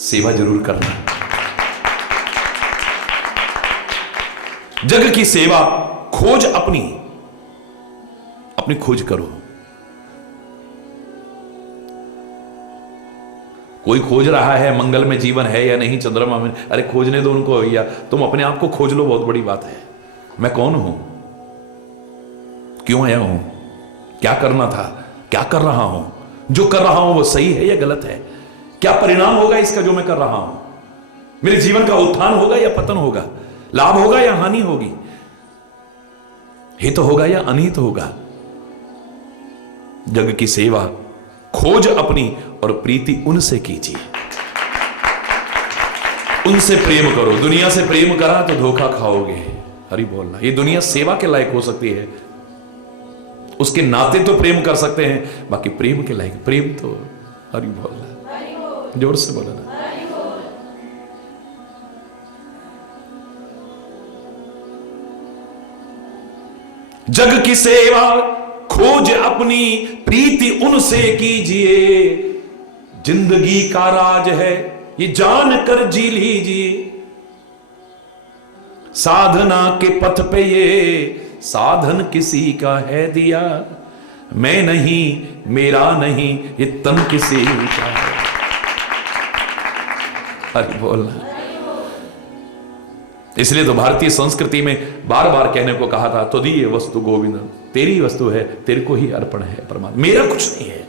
सेवा जरूर करना। जग की सेवा, खोज अपनी, अपनी खोज करो। कोई खोज रहा है मंगल में जीवन है या नहीं, चंद्रमा में, अरे खोजने दो उनको भैया, तुम अपने आप को खोज लो, बहुत बड़ी बात है। मैं कौन हूं, क्यों आया हूं, क्या करना था, क्या कर रहा हूं, जो कर रहा हूं वो सही है या गलत है, क्या परिणाम होगा इसका जो मैं कर रहा हूं, मेरे जीवन का उत्थान होगा या पतन होगा, लाभ होगा या हानि होगी, हित होगा या अनहित होगा। जग की सेवा, खोज अपनी और प्रीति उनसे कीजिए, उनसे प्रेम करो। दुनिया से प्रेम करा तो धोखा खाओगे। हरि बोलना। ये दुनिया सेवा के लायक हो सकती है, उसके नाते तो प्रेम कर सकते हैं, बाकी प्रेम के लायक प्रेम तो, हरि बोलना, जोर से बोलना। जग की सेवा, खोज अपनी, प्रीति उनसे कीजिए। जिंदगी का राज है ये जान कर जी लीजिए। साधना के पथ पे ये साधन किसी का है दिया, मैं नहीं मेरा नहीं ये तन किसी का है। हरि बोलना। इसलिए तो भारतीय संस्कृति में बार बार कहने को कहा था, तो दी वस्तु गोविंद, तेरी वस्तु है, तेरे को ही अर्पण है परमात्मा, मेरा कुछ नहीं है।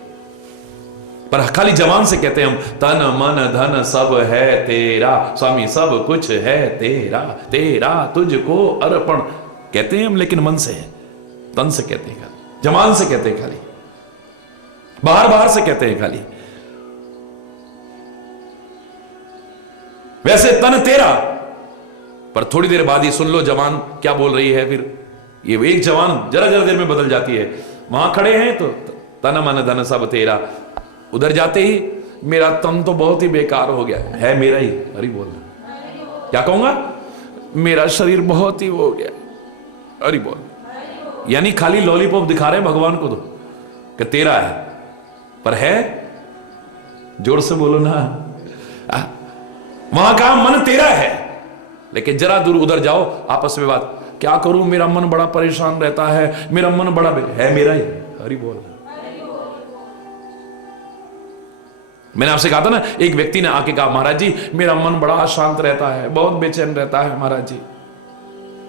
पर खाली जवान से कहते हैं हम, तन मन धन सब है तेरा, स्वामी सब कुछ है तेरा, तेरा तुझको अर्पण कहते हैं हम, लेकिन मन से है, तन से कहते हैं खाली, जवान से कहते हैं खाली, बाहर बाहर से कहते हैं खाली। वैसे तन तेरा, पर थोड़ी देर बाद ये सुन लो जवान क्या बोल रही है। फिर ये एक जवान जरा जरा देर में बदल जाती है। वहां खड़े हैं तो तन मन धन सब तेरा, उधर जाते ही मेरा तन तो बहुत ही बेकार हो गया है मेरा ही। हरि बोलना। क्या कहूंगा? मेरा शरीर बहुत ही हो गया। अरे बोल, यानी खाली लॉलीपॉप दिखा रहे हैं भगवान को तो कि तेरा है, पर है? जोर से बोलो ना। वहां का मन तेरा है, लेकिन जरा दूर उधर जाओ, आपस में बात, क्या करूं, मेरा मन बड़ा परेशान रहता है, मेरा मन बड़ा है, मेरा ही। हरि बोल। मैंने आपसे कहा था ना, एक व्यक्ति ने आके कहा, महाराज जी मेरा मन बड़ा अशांत रहता है, बहुत बेचैन रहता है महाराज जी।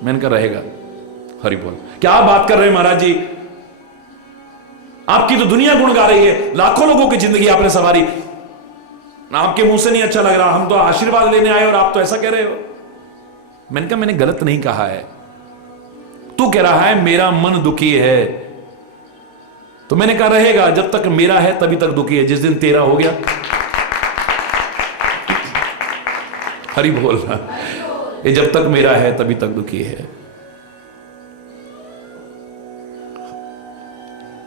मैंने कहा रहेगा। हरि बोल। क्या आप बात कर रहे हैं महाराज जी, आपकी तो दुनिया गुण गा रही है, लाखों लोगों की जिंदगी आपने सवारी, आपके मुंह से नहीं अच्छा लग रहा, हम तो आशीर्वाद लेने आए और आप तो ऐसा कह रहे हो। मैंने कहा मैंने गलत नहीं कहा है, तू कह रहा है मेरा मन दुखी है, तो मैंने कहा रहेगा, जब तक मेरा है तभी तक दुखी है, जिस दिन तेरा हो गया। हरि बोल। ये जब तक मेरा है तभी तक दुखी है।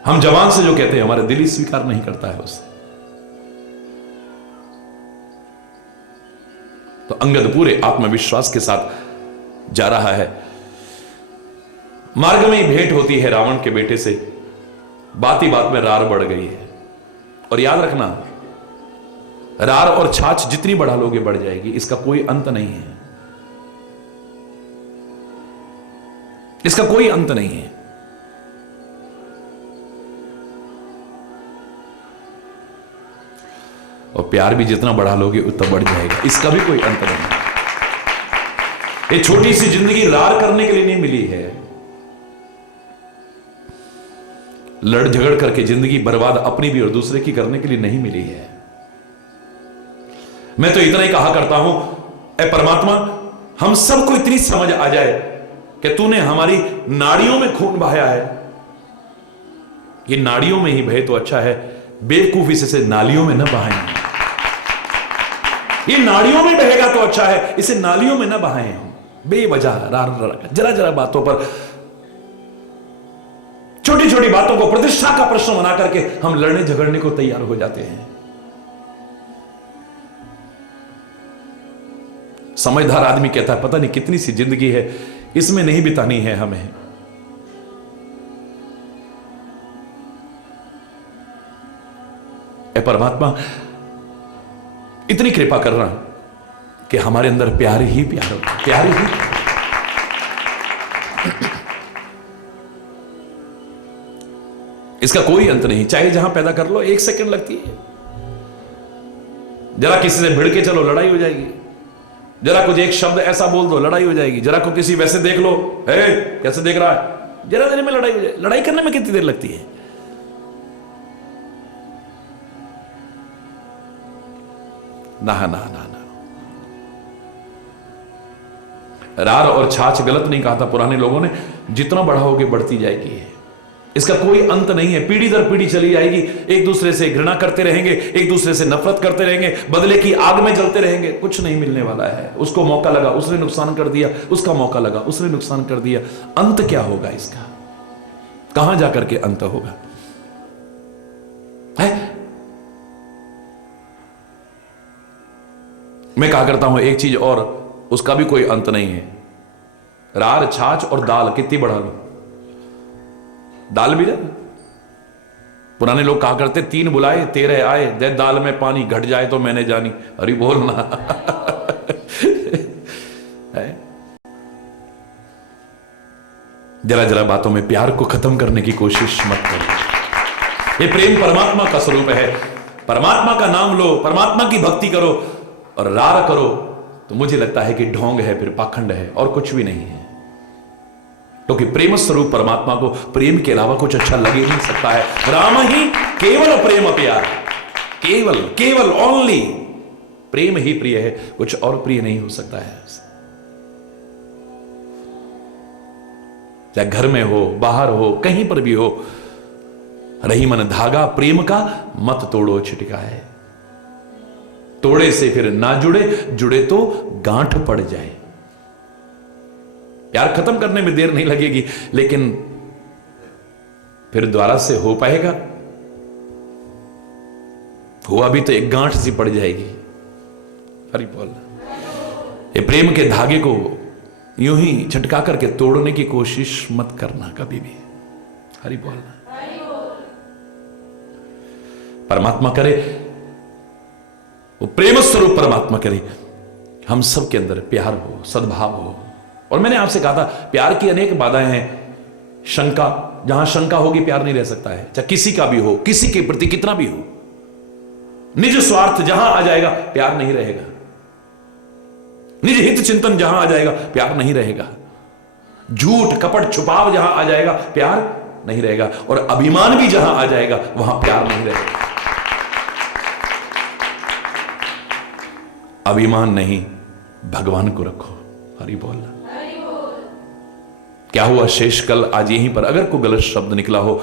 हम जवान से जो कहते हैं, हमारे दिल ही स्वीकार नहीं करता है उसे। तो अंगद पूरे आत्मविश्वास के साथ जा रहा है। मार्ग में ही भेंट होती है रावण के बेटे से। बात ही बात में रार बढ़ गई है। और याद रखना, रार और छाछ जितनी बढ़ा लोगे बढ़ जाएगी, इसका कोई अंत नहीं है, इसका कोई अंत नहीं है। और प्यार भी जितना बढ़ा लोगे उतना बढ़ जाएगा, इसका भी कोई अंत नहीं है। ये छोटी सी जिंदगी रार करने के लिए नहीं मिली है, लड़ झगड़ करके जिंदगी बर्बाद अपनी भी और दूसरे की करने के लिए नहीं मिली है। मैं तो इतना ही कहा करता हूं, ऐ परमात्मा, हम सबको इतनी समझ आ जाए कि तूने हमारी नाड़ियों में खून बहाया है, ये नाड़ियों में ही बहे तो अच्छा है, बेवकूफी से नालियों में न बहाएं। ये नाड़ियों में बहेगा तो अच्छा है, इसे नालियों में न बहाएं हम बेवजह जरा जरा बातों पर, छोटी छोटी बातों को प्रतिष्ठा का प्रश्न बना करके हम लड़ने झगड़ने को तैयार हो जाते हैं। समझदार आदमी कहता है पता नहीं कितनी सी जिंदगी है, इसमें नहीं बितानी है हमें। ऐ परमात्मा, इतनी कृपा करना कि हमारे अंदर प्यार ही प्यार हो, प्यार ही। इसका कोई अंत नहीं, चाहे जहां पैदा कर लो, 1 सेकंड लगती है। जरा किसी से भिड़ के चलो, लड़ाई हो जाएगी। जरा कुछ एक शब्द ऐसा बोल दो, लड़ाई हो जाएगी। जरा को किसी वैसे देख लो, है कैसे देख रहा है, जरा देर में लड़ाई हो जाए। लड़ाई करने में कितनी देर लगती है? ना ना ना ना। रार और छाछ गलत नहीं कहा था पुराने लोगों ने, जितना बढ़ाओगे बढ़ती जाएगी। इसका कोई अंत नहीं है, पीढ़ी दर पीढ़ी चली जाएगी। एक दूसरे से घृणा करते रहेंगे, एक दूसरे से नफरत करते रहेंगे, बदले की आग में जलते रहेंगे, कुछ नहीं मिलने वाला है। उसको मौका लगा, उसने नुकसान कर दिया, उसका मौका लगा, उसने नुकसान कर दिया। अंत क्या होगा इसका? कहां जाकर के अंत होगा? है? मैं कहा करता हूं एक चीज और, उसका भी कोई अंत नहीं है। रार, छाछ और दाल कितनी बढ़ा लो, दाल भी ना। पुराने लोग कहा करते 3 बुलाए 13 आए, दे दाल में पानी, घट जाए तो मैंने जानी। अरे बोलना। जरा जरा बातों में प्यार को खत्म करने की कोशिश मत करो। ये प्रेम परमात्मा का स्वरूप है। परमात्मा का नाम लो, परमात्मा की भक्ति करो, और रार करो तो मुझे लगता है कि ढोंग है, फिर पाखंड है, और कुछ भी नहीं है। क्योंकि प्रेम स्वरूप परमात्मा को प्रेम के अलावा कुछ अच्छा लग ही नहीं सकता है। राम ही केवल प्रेम प्यार, केवल केवल ओनली प्रेम ही प्रिय है, कुछ और प्रिय नहीं हो सकता है। चाहे घर में हो, बाहर हो, कहीं पर भी हो, रही मन धागा प्रेम का, मत तोड़ो छिटका है। तोड़े से फिर ना जुड़े, जुड़े तो गांठ पड़ जाए। प्यार खत्म करने में देर नहीं लगेगी, लेकिन फिर दोबारा से हो पाएगा? हुआ भी तो एक गांठ सी पड़ जाएगी। हरि बोल। ये प्रेम के धागे को यूं ही झटका करके तोड़ने की कोशिश मत करना कभी भी। हरि बोलना। परमात्मा करे, वो प्रेम स्वरूप परमात्मा करे हम सब के अंदर प्यार हो, सद्भाव हो। और मैंने आपसे कहा था प्यार की अनेक बाधाएं हैं। शंका, जहां शंका होगी प्यार नहीं रह सकता है, चाहे किसी का भी हो, किसी के प्रति कितना भी हो। निज स्वार्थ जहां आ जाएगा प्यार नहीं रहेगा। निज हित चिंतन जहां आ जाएगा प्यार नहीं रहेगा। झूठ कपट छुपाव जहां आ जाएगा प्यार नहीं रहेगा। और अभिमान भी जहां आ जाएगा वहां प्यार नहीं रहेगा। अभिमान नहीं, भगवान को रखो। हरि बोलना। क्या हुआ शेष कल आज यहीं पर अगर कोई गलत शब्द निकला हो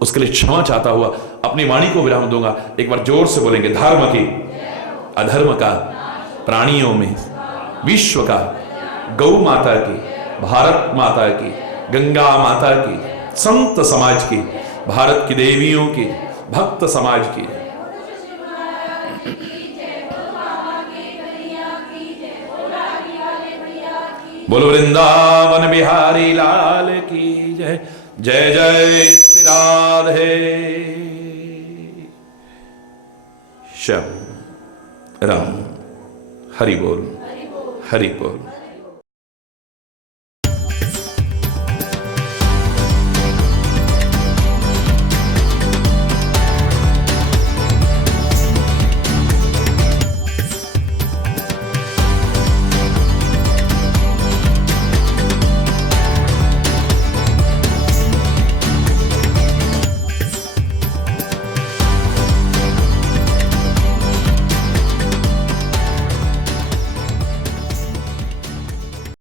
उसके लिए क्षमा चाहता हुआ अपनी वाणी को विराम दूंगा। एक बार जोर से बोलेंगे, धर्म की, अधर्म का, प्राणियों में, विश्व का, गौ माता की, भारत माता की, गंगा माता की, संत समाज की, भारत की देवियों की, भक्त समाज की। बोलो वृंदावन बिहारी लाल की जय। जय जय श्री राधे श्याम राम। हरि बोल, हरि बोल।